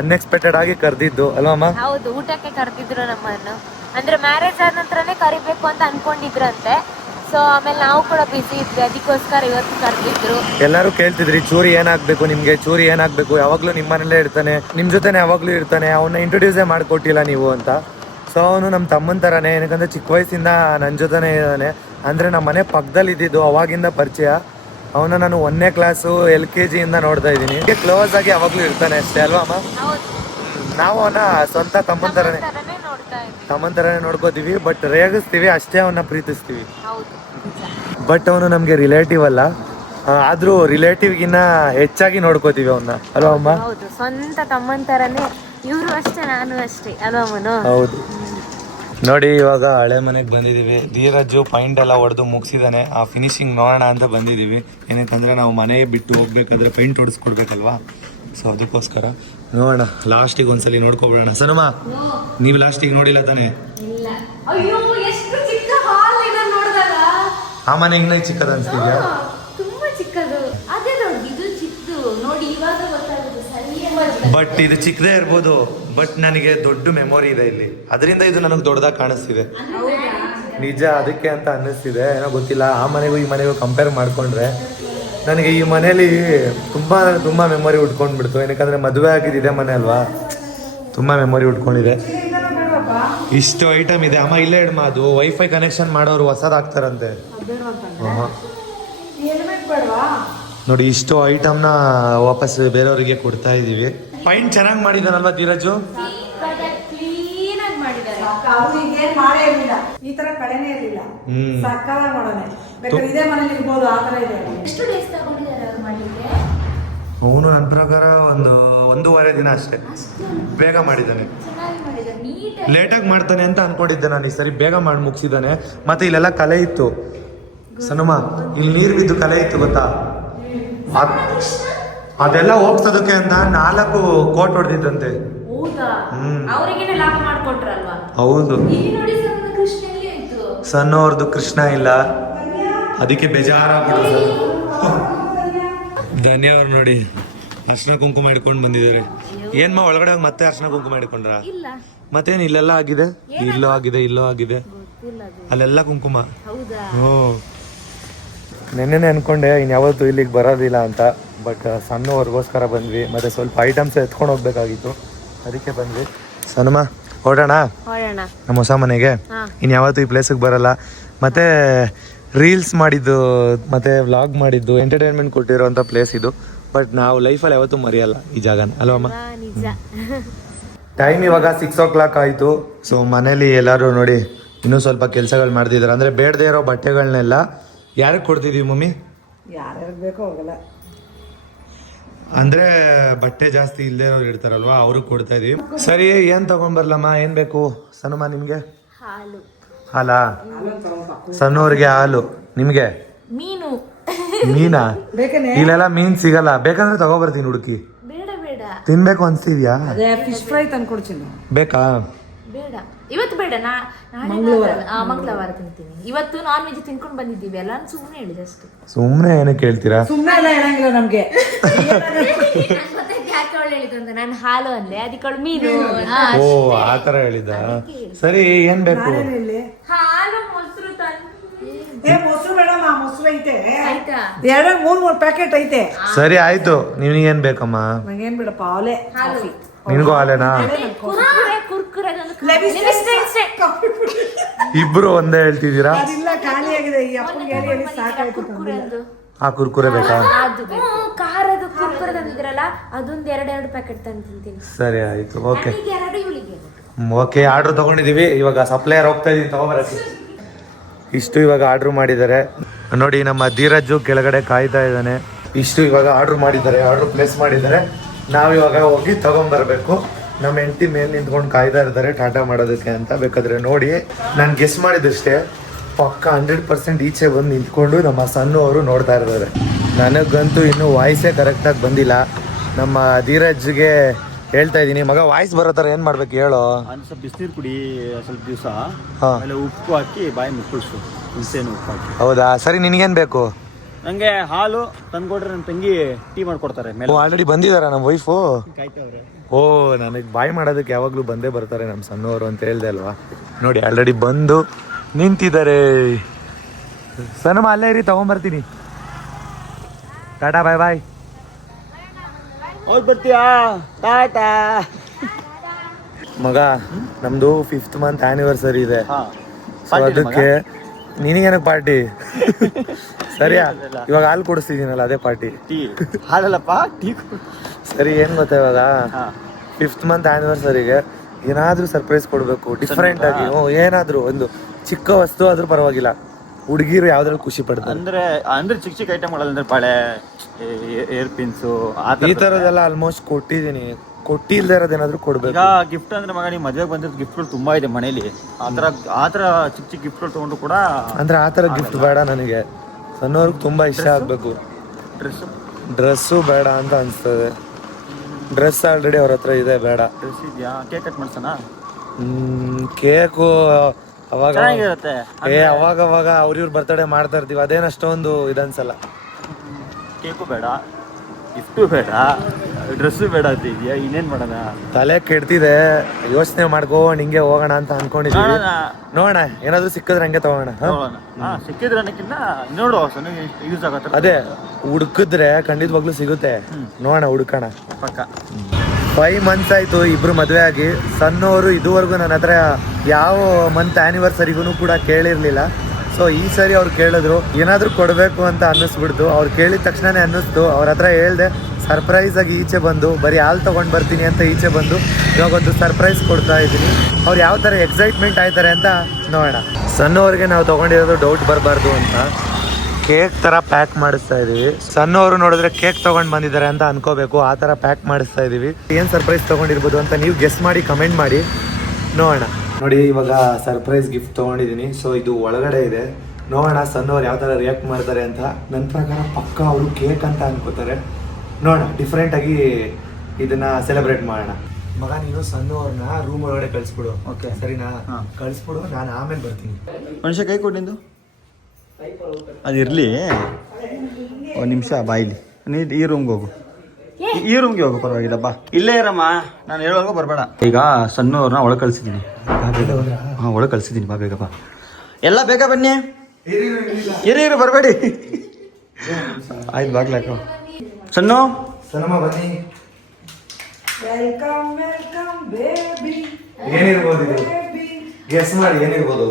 ಅನ್ಎಕ್ಸ್ಪೆಕ್ಟೆಡ್ ಆಗಿ ಕರ್ದಿದ್ದು ಅಲ್ವಮ್ಮ? ಹೌದು, ಊಟಕ್ಕೆ ಕರೆದಿದ್ರು ನಮ್ಮನ್ನು. ಅಂದ್ರೆ ಮ್ಯಾರೇಜ್ ಆದ ನಂತರನೇ ಕರಿಬೇಕು ಅಂತ ಅನ್ಕೊಂಡಿದ್ರಂತೆ. ಸೊ ಆಮೇಲೆ ನಾವು ಕೂಡ ಬಿಸಿ ಇದ್ವಿ, ಅದಕ್ಕೋಸ್ಕರ ಇವತ್ತು ಕರೆದಿದ್ರು. ಎಲ್ಲರೂ ಕೇಳ್ತಿದ್ರಿ ಚೂರಿ ಏನಾಗ್ಬೇಕು ನಿಮ್ಗೆ, ಚೂರಿ ಏನಾಗ್ಬೇಕು, ಯಾವಾಗ್ಲೂ ನಿಮ್ಮನೇಲೇ ಇರ್ತಾನೆ, ನಿಮ್ ಜೊತೆನೆ ಯಾವಾಗ್ಲೂ ಇರ್ತಾನೆ, ಅವನ್ನ ಇಂಟ್ರೊಡ್ಯೂಸೇ ಮಾಡ್ಕೊಟ್ಟಿಲ್ಲ ನೀವು ಅಂತ. ಸೊ ಅವನು ನಮ್ಮ ತಮ್ಮನ ತರಾನೇ, ಏನಕ್ಕಂದ್ರೆ ಚಿಕ್ಕ ವಯಸ್ಸಿಂದ ನನ್ನ ಜೊತೆನೆ ಇದ್ದಾನೆ. ಅಂದ್ರೆ ನಮ್ಮ ಮನೆ ಪಕ್ಕದಲ್ಲಿ ಇದ್ದಿದ್ದು, ಅವಾಗಿಂದ ಪರಿಚಯ. ಅವನ ನಾನು 1ನೇ ಕ್ಲಾಸು LKG ಇಂದ ನೋಡ್ತಾ ಇದ್ದೀನಿ. ಕ್ಲೋಸ್ ಆಗಿ ಯಾವಾಗ್ಲೂ ಇರ್ತಾನೆ ಅಷ್ಟೇ ಅಲ್ವಾ ಅಮ್ಮ? ನಾವು ಅವನ ಸ್ವಂತ ತಮ್ಮನ ತರನೇ ನೋಡ್ಕೋತೀವಿ, ಬಟ್ ರೇಗಿಸ್ತೀವಿ ಅಷ್ಟೇ, ಅವನ್ನ ಪ್ರೀತಿಸ್ತೀವಿ. ಬಟ್ ಅವನು ನಮ್ಗೆ ರಿಲೇಟಿವ್ ಅಲ್ಲ, ಆದ್ರೂ ರಿಲೇಟಿವ್ಗಿನ್ನ ಹೆಚ್ಚಾಗಿ ನೋಡ್ಕೋತೀವಿ ಅವನ್ನ ಅಲ್ವಾ ಅಮ್ಮ? ಹೌದು, ಸ್ವಂತ ತಮ್ಮನ ತರನೇ ಇವ್ರು ಅಷ್ಟೇ, ನಾನು ಅಷ್ಟೇ ಅಲ್ವಾ ಅಮ್ಮನು? ಹೌದು. ನೋಡಿ ಇವಾಗ ಹಳೆ ಮನೆಗೆ ಬಂದಿದೀವಿ. ಧೀರಜು ಪೈಂಟ್ ಎಲ್ಲ ಹೊಡೆದು ಮುಗಿಸಿದಾನೆ, ಆ ಫಿನಿಶಿಂಗ್ ನೋಡೋಣ ಅಂತ ಬಂದಿದೀವಿ. ಏನಕ್ಕಂದ್ರೆ ನಾವು ಮನೆಗೆ ಬಿಟ್ಟು ಹೋಗ್ಬೇಕಾದ್ರೆ ಪೈಂಟ್ ಹೊಡಿಸ್ಕೊಡ್ಬೇಕಲ್ವಾ, ಸೊ ಅದಕ್ಕೋಸ್ಕರ ನೋಡೋಣ. ಲಾಸ್ಟಿಗೆ ಒಂದ್ಸಲಿ ನೋಡ್ಕೊಬಿಡೋಣ. ಸನಮ, ನೀವು ಲಾಸ್ಟಿಗೆ ನೋಡಿಲ್ಲ ತಾನೆ? ಅಯ್ಯೋ ಎಷ್ಟು ಚಿಕ್ಕ ಹಾಲ್ ಇದನ್ನ ನೋಡಿದಾಗ. ಆ ಮನೆ ಇನ್ನೂ ಚಿಕ್ಕದ ಅನ್ಸ್ತಿದ್ಯಾ? ತುಂಬಾ ಚಿಕ್ಕದು. ಅದೇ ನೋಡಿ, ಇದು ಚಿಕ್ಕದು ನೋಡಿ, ಇವಾಗ ಗೊತ್ತಾಗುತ್ತೆ ಸರಿಯಾಗಿ. ಬಟ್ ಇದು ಚಿಕ್ಕದೇ ಇರ್ಬೋದು, ಬಟ್ ನನಗೆ ದೊಡ್ಡ ಮೆಮೊರಿ ಇದೆ ಇಲ್ಲಿ, ಅದರಿಂದ ಇದು ನನಗೆ ದೊಡ್ಡದಾಗಿ ಕಾಣಿಸ್ತಿದೆ. ನಿಜ ಅದಕ್ಕೆ ಅಂತ ಅನ್ನಿಸ್ತಿದೆ, ಏನೋ ಗೊತ್ತಿಲ್ಲ. ಆ ಮನೆಗೂ ಈ ಮನೆಗೂ ಕಂಪೇರ್ ಮಾಡ್ಕೊಂಡ್ರೆ ನನಗೆ ಈ ಮನೇಲಿ ತುಂಬ ಮೆಮೊರಿ ಉಟ್ಕೊಂಡ್ಬಿಡ್ತು. ಏನಕ್ಕಂದ್ರೆ ಮದುವೆ ಆಗಿದ್ದಿದೆ ಮನೆ ಅಲ್ವಾ, ತುಂಬ ಮೆಮೊರಿ ಉಟ್ಕೊಂಡಿದೆ. ಇಷ್ಟು ಐಟಮ್ ಇದೆ ಅಮ್ಮ, ಇಲ್ಲೇ ಇಡಮ್ಮ. ಅದು ವೈಫೈ ಕನೆಕ್ಷನ್ ಮಾಡೋರು ಹೊಸದಾಗ್ತಾರಂತೆ. ನೋಡಿ ಇಷ್ಟು ಐಟಮ್ನ ವಾಪಸ್ ಬೇರೆಯವರಿಗೆ ಕೊಡ್ತಾ ಇದೀವಿ. ಪೈಂಟ್ ಚೆನ್ನಾಗಿ ಮಾಡಿದಾನಲ್ವಾ ಧೀರಜು? ಕ್ಲೀನಾಗಿ ಮಾಡಿದ್ದಾರೆ. ಅವ್ರಿಗೆ ಏನ್ ಮಾಡೇ ಇರ್ಲಿಲ್ಲ, ಈ ತರ ಕಳೆನೇ ಇರ್ಲಿಲ್ಲ. ಸಕ್ಕತ್ತಾಗಿ ಮಾಡೋಣ. ಬೇಕಾದ್ರೆ ಇದೇ ಮನೇಲಿ ಇರ್ಬೋದು, ಆ ತರ ಇದೆ. ಎಷ್ಟು ಡೇಸ್ ತಗೊಂಡಿದ್ದಾರೆ ಅವ್ರು ಮಾಡ್ಲಿಕ್ಕೆ? ಅವನು ನನ್ನ ಪ್ರಕಾರ ಒಂದೂವರೆ ದಿನ ಅಷ್ಟೇ. ಬೇಗ ಮಾಡಿದ್ದಾನೆ, ಚೆನ್ನಾಗಿ ಮಾಡಿದ್ದಾರೆ, ನೀಟಾಗಿ. ಲೇಟಾಗಿ ಮಾಡ್ತಾನೆ ಅಂತ ಅನ್ಕೊಂಡಿದ್ದೆ ನಾನು. ಈ ಸರಿ ಬೇಗ ಮಾಡಿ ಮುಗಿಸಿದ್ದಾನೆ. ಮತ್ತೆ ಇಲ್ಲೆಲ್ಲ ಕಲೆ ಇತ್ತು ಸನುಮ, ಇಲ್ಲಿ ನೀರು ಬಿದ್ದು ಕಲೆ ಇತ್ತು ಗೊತ್ತಾ? ಅದೆಲ್ಲ ಹೋಗ್ತದಕ್ಕೆ ಅಂತ 4 ಕೋಟ್ ಹೊಡೆದಿದ್ದಂತೆ. ಹೌದಾ? ಅವರಿಗೇನೆ ಲಾಭ ಮಾಡ್ಕೊಟ್ರಲ್ವಾ? ಹೌದು. ಇಲ್ಲಿ ನೋಡಿ ಸಣ್ಣ ಕೃಷ್ಣ ಎಲ್ಲಿ ಆಯ್ತು? ಸಣ್ಣವ್ರದ್ದು ಕೃಷ್ಣ ಇಲ್ಲ, ಅದಕ್ಕೆ ಬೇಜಾರಾಗ್ಬಿಟ್ಟು ಧನ್ಯವ್ರು ನೋಡಿ ಅರ್ಶಿನ ಕುಂಕುಮ ಇಟ್ಕೊಂಡು ಬಂದಿದ್ದಾರೆ. ಏನ್ಮಾ ಒಳಗಡೆ ಹೋಗಿ ಮತ್ತೆ ಅರ್ಶಿನ ಕುಂಕುಮ ಇಟ್ಕೊಂಡ್ರ? ಇಲ್ಲ. ಮತ್ತೇನು ಇಲ್ಲೆಲ್ಲ ಆಗಿದೆ, ಇಲ್ಲೋ ಆಗಿದೆ, ಇಲ್ಲೋ ಆಗಿದೆ, ಅಲ್ಲೆಲ್ಲ ಕುಂಕುಮ. ಹ್ಞೂ ನೆನ್ನೆನೆ ಅನ್ಕೊಂಡೆ ಇನ್ಯಾವತ್ತೂ ಇಲ್ಲಿಗೆ ಬರೋದಿಲ್ಲ ಅಂತ, ಬಟ್ ಸಣ್ಣವ್ರಿಗೋಸ್ಕರ ಬಂದ್ವಿ. ಮತ್ತೆ ಸ್ವಲ್ಪ ಐಟಮ್ಸ್ ಎತ್ಕೊಂಡು ಹೋಗ್ಬೇಕಾಗಿತ್ತು, ಅದಕ್ಕೆ ಬಂದ್ವಿ. ಸನುಮ ಹೊರಡೋಣ ನಮ್ಮ ಹೊಸ ಮನೆಗೆ. ಇನ್ಯಾವತ್ತೂ ಈ ಪ್ಲೇಸಿಗೆ ಬರಲ್ಲ. ಮತ್ತೆ ರೀಲ್ಸ್ ಮಾಡಿದ್ದು ಮತ್ತೆ ವ್ಲಾಗ್ ಮಾಡಿದ್ದು ಎಂಟರ್ಟೈನ್ಮೆಂಟ್ ಕೊಟ್ಟಿರೋಂಥ ಪ್ಲೇಸ್ ಇದು. ಬಟ್ ನಾವು ಲೈಫಲ್ಲಿ ಯಾವತ್ತೂ ಮರೆಯಲ್ಲ ಈ ಜಾಗನ, ಅಲ್ವಮ್ಮ? ಟೈಮ್ ಇವಾಗ 6 o'clock ಆಯಿತು. ಸೊ ಮನೇಲಿ ಎಲ್ಲರೂ ನೋಡಿ ಇನ್ನೂ ಸ್ವಲ್ಪ ಕೆಲಸಗಳು ಮಾಡ್ತಿದ್ದಾರೆ. ಅಂದರೆ ಬೇಡದೇ ಇರೋ ಬಟ್ಟೆಗಳನ್ನೆಲ್ಲ ಯಾರಿಗೆ ಕೊಡ್ತಿದ್ದೀವಿ ಮಮ್ಮಿ? ಯಾರ್ಯಾರಿಗೆ ಬೇಕೋ ಹೋಗಲ್ಲ. ಅಂದರೆ ಬಟ್ಟೆ ಜಾಸ್ತಿ ಇಲ್ಲದೇ ಇರೋರು ಇರ್ತಾರಲ್ವಾ, ಅವ್ರಿಗೆ ಕೊಡ್ತಾ ಇದೀವಿ. ಸರಿ, ಏನು ತಗೊಂಡ್ಬರ್ಲಮ್ಮ? ಏನು ಬೇಕು ಸನುಮ ನಿಮಗೆ? ಹಾಲು. ಹಾಲಾ? ಸಣ್ಣವ್ರಿಗೆ ಹಾಲು, ನಿಮಗೆ ಮೀನು. ಮೀನಾ? ಬೇಕೇನೆ? ಇಲ್ಲೆಲ್ಲ ಮೀನ್ ಸಿಗಲ್ಲ, ಬೇಕಂದ್ರೆ ತಗೋಬರ್ತೀನಿ ಹುಡುಕಿ. ಬೇಡ ಬೇಡ ತಿನ್ಬೇಕು ಅನ್ಸ್ತಿದ್ಯಾ? ಅದೇ ಫಿಶ್ ಫ್ರೈ ತಂದ್ಕೊಡ್ತೀನಿ. ಬೇಕಾ? ಬೇಡ, ಇವತ್ತು ಬೇಡ. ಮಂಗಳವಾರ ತಿಂತೀನಿ. ಇವತ್ತು ನಾನ್ ವೆಜ್ ತಿನ್ಕೊಂಡು ಬಂದಿದ್ದೀವಿ ಅಲ್ಲ, ನಾನು ಸುಮ್ಮನೆ ಹೇಳಿದೆ ಅಷ್ಟೇ. ಸುಮ್ಮನೆ ಏನಕ್ಕೆ ಹೇಳ್ತೀರಾ? ಸುಮ್ಮನೆ ಎಲ್ಲ ಹೇಳಂಗಿಲ್ಲ ನಮ್ಗೆ. ಯಾಕೆ ಅವಳು ಹೇಳಿದ್ದು ಅಂತ ನಾನು ಹಾಲು ಅಂದೆ, ಅದಕ್ಕೆ ಅವಳು ಮೀನು. ಓ ಆ ಥರ ಹೇಳಿದ. ಸರಿ, ಏನ್ ಬೇಕು? ಹಾಲು ಮೊಸರು ಮೊಸರು ಬೇಡಮ್ಮ, ಮೊಸರು ಐತೆ. ಆಯ್ತಾ? 2-3 ಪ್ಯಾಕೆಟ್ ಐತೆ. ಸರಿ ಆಯ್ತು, ನಿನಗೇನ್ ಬೇಕಮ್ಮ? ನಂಗೇನ್ ಬಿಡಪ್ಪ, ಅವಲೇ ಕಾಫಿ. ನಿನ್ಗೂ ಹಾಲೇನಾ? ಕುರ್ಕುರೆ ಇಬ್ರು ಒಂದೇ ಹೇಳ್ತಿದ್ದೀರಾ? ಅದಿಲ್ಲ, ಖಾಲಿ ಆಗಿದೆ. ಈ ಅಪ್ಪನಿಗೆ ಹೇಳಿ ಸಾಕಾಯ್ತು. ಆ ಕುರ್ಕುರೆ ಬೇಕಾ? ಖಾರದ ಕುರ್ಕುರೆ ತಂದಿದ್ರಲ್ಲ, ಅದೊಂದು 2 ಪ್ಯಾಕೆಟ್ ತಂದು ತಿಂತೀನಿ. ಸರಿ ಆಯ್ತು, ಓಕೆ. 2 ಇವಳಿಗೆ. ಓಕೆ, ಆರ್ಡ್ರ್ ತಗೊಂಡಿದೀವಿ. ಇವಾಗ ಸಪ್ಲೈಯರ್ ಹೋಗ್ತಾ ಇದೀವಿ ತಗೊಂಬರಕ್ಕೆ. ಇಷ್ಟು ಇವಾಗ ಆರ್ಡ್ರ್ ಮಾಡಿದ್ದಾರೆ ನೋಡಿ. ನಮ್ಮ ಧೀರಜ್ಜು ಕೆಳಗಡೆ ಕಾಯ್ತಾ ಇದ್ದಾನೆ. ಇಷ್ಟು ಇವಾಗ ಆರ್ಡ್ರ್ ಮಾಡಿದ್ದಾರೆ, ಆರ್ಡ್ರ್ ಪ್ಲೇಸ್ ಮಾಡಿದ್ದಾರೆ. ನಾವಿವಾಗ ಹೋಗಿ ತಗೊಂಬರ್ಬೇಕು. ನಮ್ಮ ಹೆಂಡತಿ ಮೇಲೆ ನಿಂತ್ಕೊಂಡು ಕಾಯ್ತಾ ಇರ್ತಾರೆ ಟಾಟಾ ಮಾಡೋದಕ್ಕೆ ಅಂತ. ಬೇಕಾದ್ರೆ ನೋಡಿ, ನಾನು ಗೆಸ್ ಮಾಡಿದಷ್ಟೇ ಪಕ್ಕ 100% ಈಚೆ ಬಂದು ನಿಂತ್ಕೊಂಡು ನಮ್ಮ ಸಣ್ಣವರು ನೋಡ್ತಾ ಇರ್ತಾರೆ. ನನಗಂತೂ ಇನ್ನೂ ವಾಯ್ಸೇ ಕರೆಕ್ಟಾಗಿ ಬಂದಿಲ್ಲ. ನಮ್ಮ ಧೀರಜ್ಗೆ ಹೇಳ್ತಾ ಇದ್ದೀನಿ, ಮಗ ವಾಯ್ಸ್ ಬರೋ ಥರ ಏನು ಮಾಡ್ಬೇಕು ಹೇಳೋ? ಸ್ವಲ್ಪ ಬಿಸಿನೀರು ಕುಡಿ ಸ್ವಲ್ಪ ದಿವಸ, ಹಾಂ, ಆಮೇಲೆ ಉಪ್ಪು ಹಾಕಿ ಬಾಯಿ ಮುಕ್ಕಳಿಸು, ಹುಣಸೆಹಣ್ಣು ಉಪ್ಪು ಹಾಕಿ. ಹೌದಾ? ಸರಿ, ನಿನಗೇನು ಬೇಕು? ನಂಗೆ ಹಾಲು ತಂದ್ಕೊಟ್ರೆ ನನ್ನ ತಂಗಿ ಟೀ ಮಾಡ್ಕೊಡ್ತಾರೆ ಮೇಲೆ. ಆಲ್ರೆಡಿ ಬಂದಿದ್ದಾರಾ ನಮ್ಮ ವೈಫು? ಕಾಯ್ತವ್ರೆ. ಓ, ನನಗೆ ಬಾಯ್ ಮಾಡೋದಕ್ಕೆ ಯಾವಾಗಲೂ ಬಂದೇ ಬರ್ತಾರೆ ನಮ್ಮ ಸಣ್ಣವರು ಅಂತ ಹೇಳ್ದೆ ಅಲ್ವಾ? ನೋಡಿ ಆಲ್ರೆಡಿ ಬಂದು ನಿಂತಿದ್ದಾರೆ. ಸನಮ ಅಲ್ಲೇ ಇರಿ, ತಗೊಂಬರ್ತೀನಿ. ಟಾಟಾ, ಬಾಯ್ ಬಾಯ್. ಹೌದು, ಬರ್ತೀಯಾ? ಟಾಟಾ. ಮಗ, ನಮ್ದು 5th month ಆ್ಯನಿವರ್ಸರಿ ಇದೆ. ಸೊ ಅದಕ್ಕೆ ನಿನಗೇನಕ್ಕೆ ಪಾರ್ಟಿ? ಸರಿಯಾ? ಇವಾಗ ಹಾಲು ಕೊಡಿಸ್ತಿದ್ದೀನಲ್ಲ, ಅದೇ ಪಾರ್ಟಿ. Tea ಹಾಲಲ್ಲಪ್ಪ, tea. ಸರಿ, ಏನು ಗೊತ್ತಾ, ಇವಾಗ 5th month ಆ್ಯನಿವರ್ಸರಿಗೆ ಏನಾದರೂ ಸರ್ಪ್ರೈಸ್ ಕೊಡಬೇಕು ಡಿಫ್ರೆಂಟ್ ಆಗಿ. ಏನಾದರೂ ಒಂದು ಚಿಕ್ಕ ವಸ್ತು ಆದ್ರೂ ಪರವಾಗಿಲ್ಲ, ಹುಡುಗಿರು ಯಾವ್ದ್ರಲ್ಲಿ ಖುಷಿ ಪಡ್ತಾರೆ. ಅಂದ್ರೆ ಚಿಕ್ಕ ಚಿಕ್ಕ ಐಟಮ್ಗಳಲ್ಲ, ಅಂದ್ರೆ ಬಳೆ, ಏರ್ ಪಿನ್ಸು, ಈ ಥರದ್ದೆಲ್ಲ ಆಲ್ಮೋಸ್ಟ್ ಕೊಟ್ಟಿದ್ದೀನಿ. ಕೊಟ್ಟಿಲ್ದೇ ಇರೋದೇನಾದ್ರೂ ಕೊಡ್ಬೇಕು. ಈಗ ಗಿಫ್ಟ್ ಅಂದ್ರೆ ಮಗ, ನೀವು ಮದುವೆಗೆ ಬಂದಿದ್ದು ಗಿಫ್ಟ್ಗಳು ತುಂಬಾ ಇದೆ ಮನೇಲಿ. ಆ ಥರ ಚಿಕ್ಕ ಚಿಕ್ಕ ಗಿಫ್ಟ್ಗಳು ತೊಗೊಂಡು ಕೂಡ, ಅಂದ್ರೆ ಆ ಥರ ಗಿಫ್ಟ್ ಬೇಡ ನನಗೆ. ಸಣ್ಣವ್ರಿಗೆ ತುಂಬಾ ಇಷ್ಟ ಆಗ್ಬೇಕು. ಡ್ರೆಸ್ಸು ಬೇಡ ಅಂತ ಅನ್ಸ್ತದೆ. ಡ್ರೆಸ್ ಆಲ್ರೆಡಿ ಅವ್ರ ಹತ್ರ ಇದೆ, ಬೇಡ. ಡ್ರೆಸ್ ಇದೆಯಾ? ಕೇಕ್ ಕಟ್ ಮಾಡ್ಸೋಣ? ಕೇಕು ಅವಾಗ ಚೆನ್ನಾಗಿರುತ್ತೆ. ಅವಾಗ ಅವ್ರಿವ್ರು ಬರ್ತಡೇ ಮಾಡ್ತಾ ಇರ್ತೀವಿ, ಅದೇನು ಅಷ್ಟೊಂದು ಇದನ್ಸಲ್ಲ. ಕೇಕು ಬೇಡ, ಗಿಫ್ಟು ಬೇಡ, ಡ್ರೆಸ್ಸು ಬೇಡ ಅಂತಿದ್ಯಾ, ಇನ್ನೇನ್ ಮಾಡೋಣ? ತಲೆ ಕೆಡ್ತಿದೆ, ಯೋಚನೆ ಮಾಡ್ಕೊಂಡು ಹಿಂಗೆ ಹೋಗೋಣ ಅಂತ ಅನ್ಕೊಂಡಿದೀವಿ. ನೋಡೋಣ. ನೋಡೋಣ ಏನಾದ್ರು ಸಿಕ್ಕಿದ್ರೆ ಹಂಗೆ ತಗೋಣ. ಸಿಕ್ಕಿದ್ರೆ ಅನ್ನಕ್ಕಿಂತ ನೋಡು ಯೂಸ್ ಆಗತ್ತೆ. ಅದೇ ಹುಡುಕಿದ್ರೆ ಖಂಡಿತವಾಗ್ಲೂ ಸಿಗುತ್ತೆ. ನೋಡೋಣ, ಹುಡುಕೋಣ ಪಕ್ಕ. 5 months ಆಯ್ತು ಇಬ್ರು ಮದ್ವೆ ಆಗಿ. ಸಣ್ಣವರು ಇದುವರೆಗೂ ನನ್ನ ಹತ್ರ ಯಾವ ಮಂತ್ ಆ್ಯನಿವರ್ಸರಿಗೂ ಕೂಡ ಕೇಳಿರ್ಲಿಲ್ಲ. ಸೊ ಈ ಸರಿ ಅವ್ರು ಕೇಳಿದ್ರು, ಏನಾದರೂ ಕೊಡಬೇಕು ಅಂತ ಅನ್ನಿಸ್ಬಿಡ್ತು. ಅವ್ರು ಕೇಳಿದ ತಕ್ಷಣನೇ ಅನ್ನಿಸ್ತು. ಅವ್ರ ಹತ್ರ ಹೇಳ್ದೆ, ಸರ್ಪ್ರೈಸ್ ಆಗಿ ಈಚೆ ಬಂದು ಬರೀ ಹಾಲು ತೊಗೊಂಡು ಬರ್ತೀನಿ ಅಂತ ಈಚೆ ಬಂದು ಇವಾಗ ಒಂದು ಸರ್ಪ್ರೈಸ್ ಕೊಡ್ತಾ ಇದ್ದೀನಿ. ಅವ್ರು ಯಾವ ಥರ ಎಕ್ಸೈಟ್ಮೆಂಟ್ ಆಯ್ತಾರೆ ಅಂತ ನೋಡೋಣ. ಸಣ್ಣವ್ರಿಗೆ ನಾವು ತೊಗೊಂಡಿರೋದು ಡೌಟ್ ಬರಬಾರ್ದು ಅಂತ ಕೇಕ್ ಥರ ಪ್ಯಾಕ್ ಮಾಡಿಸ್ತಾ ಇದೀವಿ. ಸಣ್ಣವರು ನೋಡಿದ್ರೆ ಕೇಕ್ ತೊಗೊಂಡು ಬಂದಿದ್ದಾರೆ ಅಂತ ಅನ್ಕೋಬೇಕು, ಆ ಥರ ಪ್ಯಾಕ್ ಮಾಡಿಸ್ತಾ ಇದೀವಿ. ಏನು ಸರ್ಪ್ರೈಸ್ ತೊಗೊಂಡಿರ್ಬೋದು ಅಂತ ನೀವು ಗೆಸ್ ಮಾಡಿ ಕಮೆಂಟ್ ಮಾಡಿ ನೋಡೋಣ. ನೋಡಿ, ಇವಾಗ ಸರ್ಪ್ರೈಸ್ ಗಿಫ್ಟ್ ತೊಗೊಂಡಿದ್ದೀನಿ. ಸೊ ಇದು ಒಳಗಡೆ ಇದೆ. ನೋಡೋಣ ಸಣ್ಣವ್ರು ಯಾವ ಥರ ರಿಯಾಕ್ಟ್ ಮಾಡ್ತಾರೆ ಅಂತ. ನನ್ನ ಪ್ರಕಾರ ಪಕ್ಕ ಅವರು ಕೇಕ್ ಅಂತ ಅನ್ಕೋತಾರೆ. ನೋಡೋಣ, ಡಿಫ್ರೆಂಟಾಗಿ ಇದನ್ನ ಸೆಲೆಬ್ರೇಟ್ ಮಾಡೋಣ. ಮಗ, ನೀನು ಸಣ್ಣವ್ರನ್ನ ರೂಮ್ ಒಳಗಡೆ ಕಳಿಸ್ಬಿಡು. ಓಕೆ, ಸರಿನಾ? ಹಾಂ, ಕಳಿಸ್ಬಿಡು, ನಾನು ಆಮೇಲೆ ಬರ್ತೀನಿ. ಮನುಷ್ಯ ಕೈ ಕೊಟ್ಟಿದ್ದು ಅದಿರಲಿ. ಒಂದು ನಿಮಿಷ ಬಾಯಿಲಿ. ನೀ ಈ ರೂಮ್ಗೆ ಹೋಗು, ಈ ರೂಮ್ಗೆ ಹೋಗು, ಪರವಾಗಿಲ್ಲ ಬಾ. ಇಲ್ಲೇ ಇರಮ್ಮ, ನಾನು ಹೇಳುವಾಗ ಬರಬೇಡ. ಈಗ ಸಣ್ಣವ್ರನ್ನ ಒಳಗೆ ಕಳಿಸಿದ್ದೀನಿ. ಹಾಂ, ಒಳಗೆ ಕಳಿಸಿದ್ದೀನಿ, ಬಾ ಬೇಗ ಬಾ. ಎಲ್ಲ ಬೇಗ ಬನ್ನಿ, ಇರು ಬರಬೇಡಿ. ಆಯ್ತು, ಬಾಗ್ಲಾಕು. ಸಣ್ಣು ಸಣ್ಣಮ್ಮ ಬನ್ನಿ. Welcome welcome baby. ಏನಿರ್ಬೋದು ಇದು? ಗೆಸ್ ಮಾಡಿ ಏನಿರ್ಬೋದು?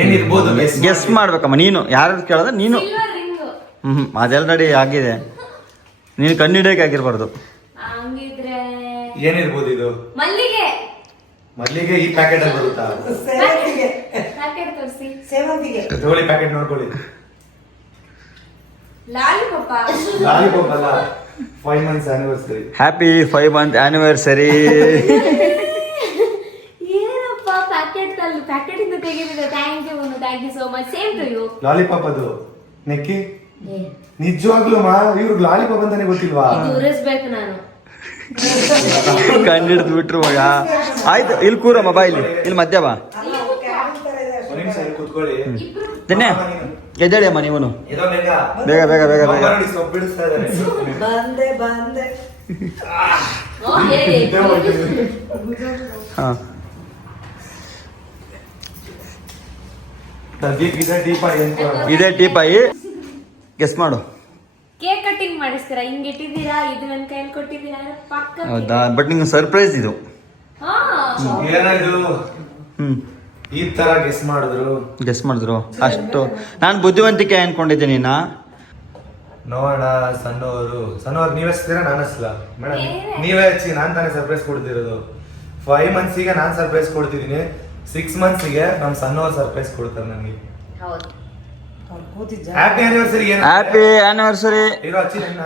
ಏನಿರ್ಬೋದು? ಗೆಸ್ ಮಾಡ್ಬೇಕಮ್ಮ ನೀನು. ಯಾರು ಕೇಳೋದ ನೀನು? ಅದೆಲ್ಲ ಆಗಿದೆ. ನೀನು ಕಣ್ಣಿಡಿಯಕ್ಕೆ ಆಗಿರ್ಬಾರ್ದು. ಏನಿರ್ಬೋದು ಇದು? ಮಲ್ಲಿಗೆ. ಮಲ್ಲಿಗೆ ಈ ಪ್ಯಾಕೆಟ್ ಅಲ್ಲಿ ಬರುತ್ತಾ? ಸೇವಂತಿಗೆ ತಗೊಳ್ಳಿ, ಪ್ಯಾಕೆಟ್ ನೋಡ್ಕೊಳ್ಳಿ. ಲಾಲಿಪಾಪ. ಲಾಲಿಪಾಪ್ ಅಲ್ಲ, 5 months anniversary. Happy 5 month anniversary. ಏನಪ್ಪ ಪ್ಯಾಕೆಟ್ ಇಂದ ತೆಗೆದಿದೆ. Thank you so much. Same to you. Lollipop ಅದು ನೆಕ್ಕಿ. ನಿಜವಾಗ್ಲೂ ಇವ್ರಿಗೆ ಲಾಲಿಪಾಪ್ ಅಂತಾನೆ ಗೊತ್ತಿಲ್ವಾ? ಇದು ಉರಿಸ್ಬೇಕು ನಾನು. ಕಂಡಿಡ್ದು ಬಿಟ್ರು ಮಗ. ಆಯ್ತು, ಇಲ್ಲಿ ಕೂರಮ್ಮ, ಬಾ ಇಲ್ಲಿ, ಇಲ್ಲಿ ಮಧ್ಯ ಬಾ. ಒಂದ್ ನಿಮಿಷ ಇಲ್ಲಿ ಕೂತ್ಕೊಳ್ಳಿ. ತಿನ್ನೆ ಎದ್ದೇಳಿ ಅಮ್ಮ ನೀವನು. ಏನೋ ಬೇಗ ಬೇಗ ಬೇಗ ಬೇಗ ಬೇಗ. ನೋಡಿ, ಸೊಪ್ಪು ಬಿಡಿಸ್ತಾ ಇದ್ದಾರೆ. ಬಂದೆ ಹಾ, ಇದೇ ಟೀಪಾಯಿ. ಗೆಸ್ ಮಾಡು. ಕೇಕ್ ಕಟ್ಟಿಂಗ್ ಮಾಡಿಸ್ತೀರಾ? ಹಿಂಗ್ ಇಟ್ಟಿದ್ದೀರಾ, ಇದು ನನ್ನ ಕೈಯಲ್ಲಿ ಕೊಟ್ಟಿದ್ದೀರಾ? ಪಕ್ಕ. ಹೌದಾ? ಬಟ್ ನಿಂಗೆ ಸರ್ಪ್ರೈಸ್ ಇದು. ಏನಾಯ್ತು? ಈ ತರ ಗೆಸ್ ಮಾಡಿದ್ರು ಅಷ್ಟು. ನಾನು ಬುದ್ಧಿವಂತಿಕೆ ಅನ್ಕೊಂಡಿದ್ದೆ ನೀನ. ನೋಡೋಣ. ಸಣ್ಣವರು ನೀವ್ ಹಚ್ತೀರಾ ನಾನು ಹಚ್ಚಲ? ಮೇಡಮ್ ನೀವೇ ಹಚ್ಚಿ, ನಾನ್ ತಾನೇ ಸರ್ಪ್ರೈಸ್ ಕೊಡ್ತಿರೋದು. 5 months ಗೆ ನಾನ್ ಸರ್ಪ್ರೈಸ್ ಕೊಡ್ತಿದ್ದೀನಿ. 6 months ಗೆ ನಮ್ ಸಣ್ಣವ್ರು ಸರ್ಪ್ರೈಸ್ ಕೊಡ್ತಾರೆ ನನಗೆ. Happy anniversary. Happy anniversary. ಇರೋ ಹಚ್ಚಿ ನನ್ನ.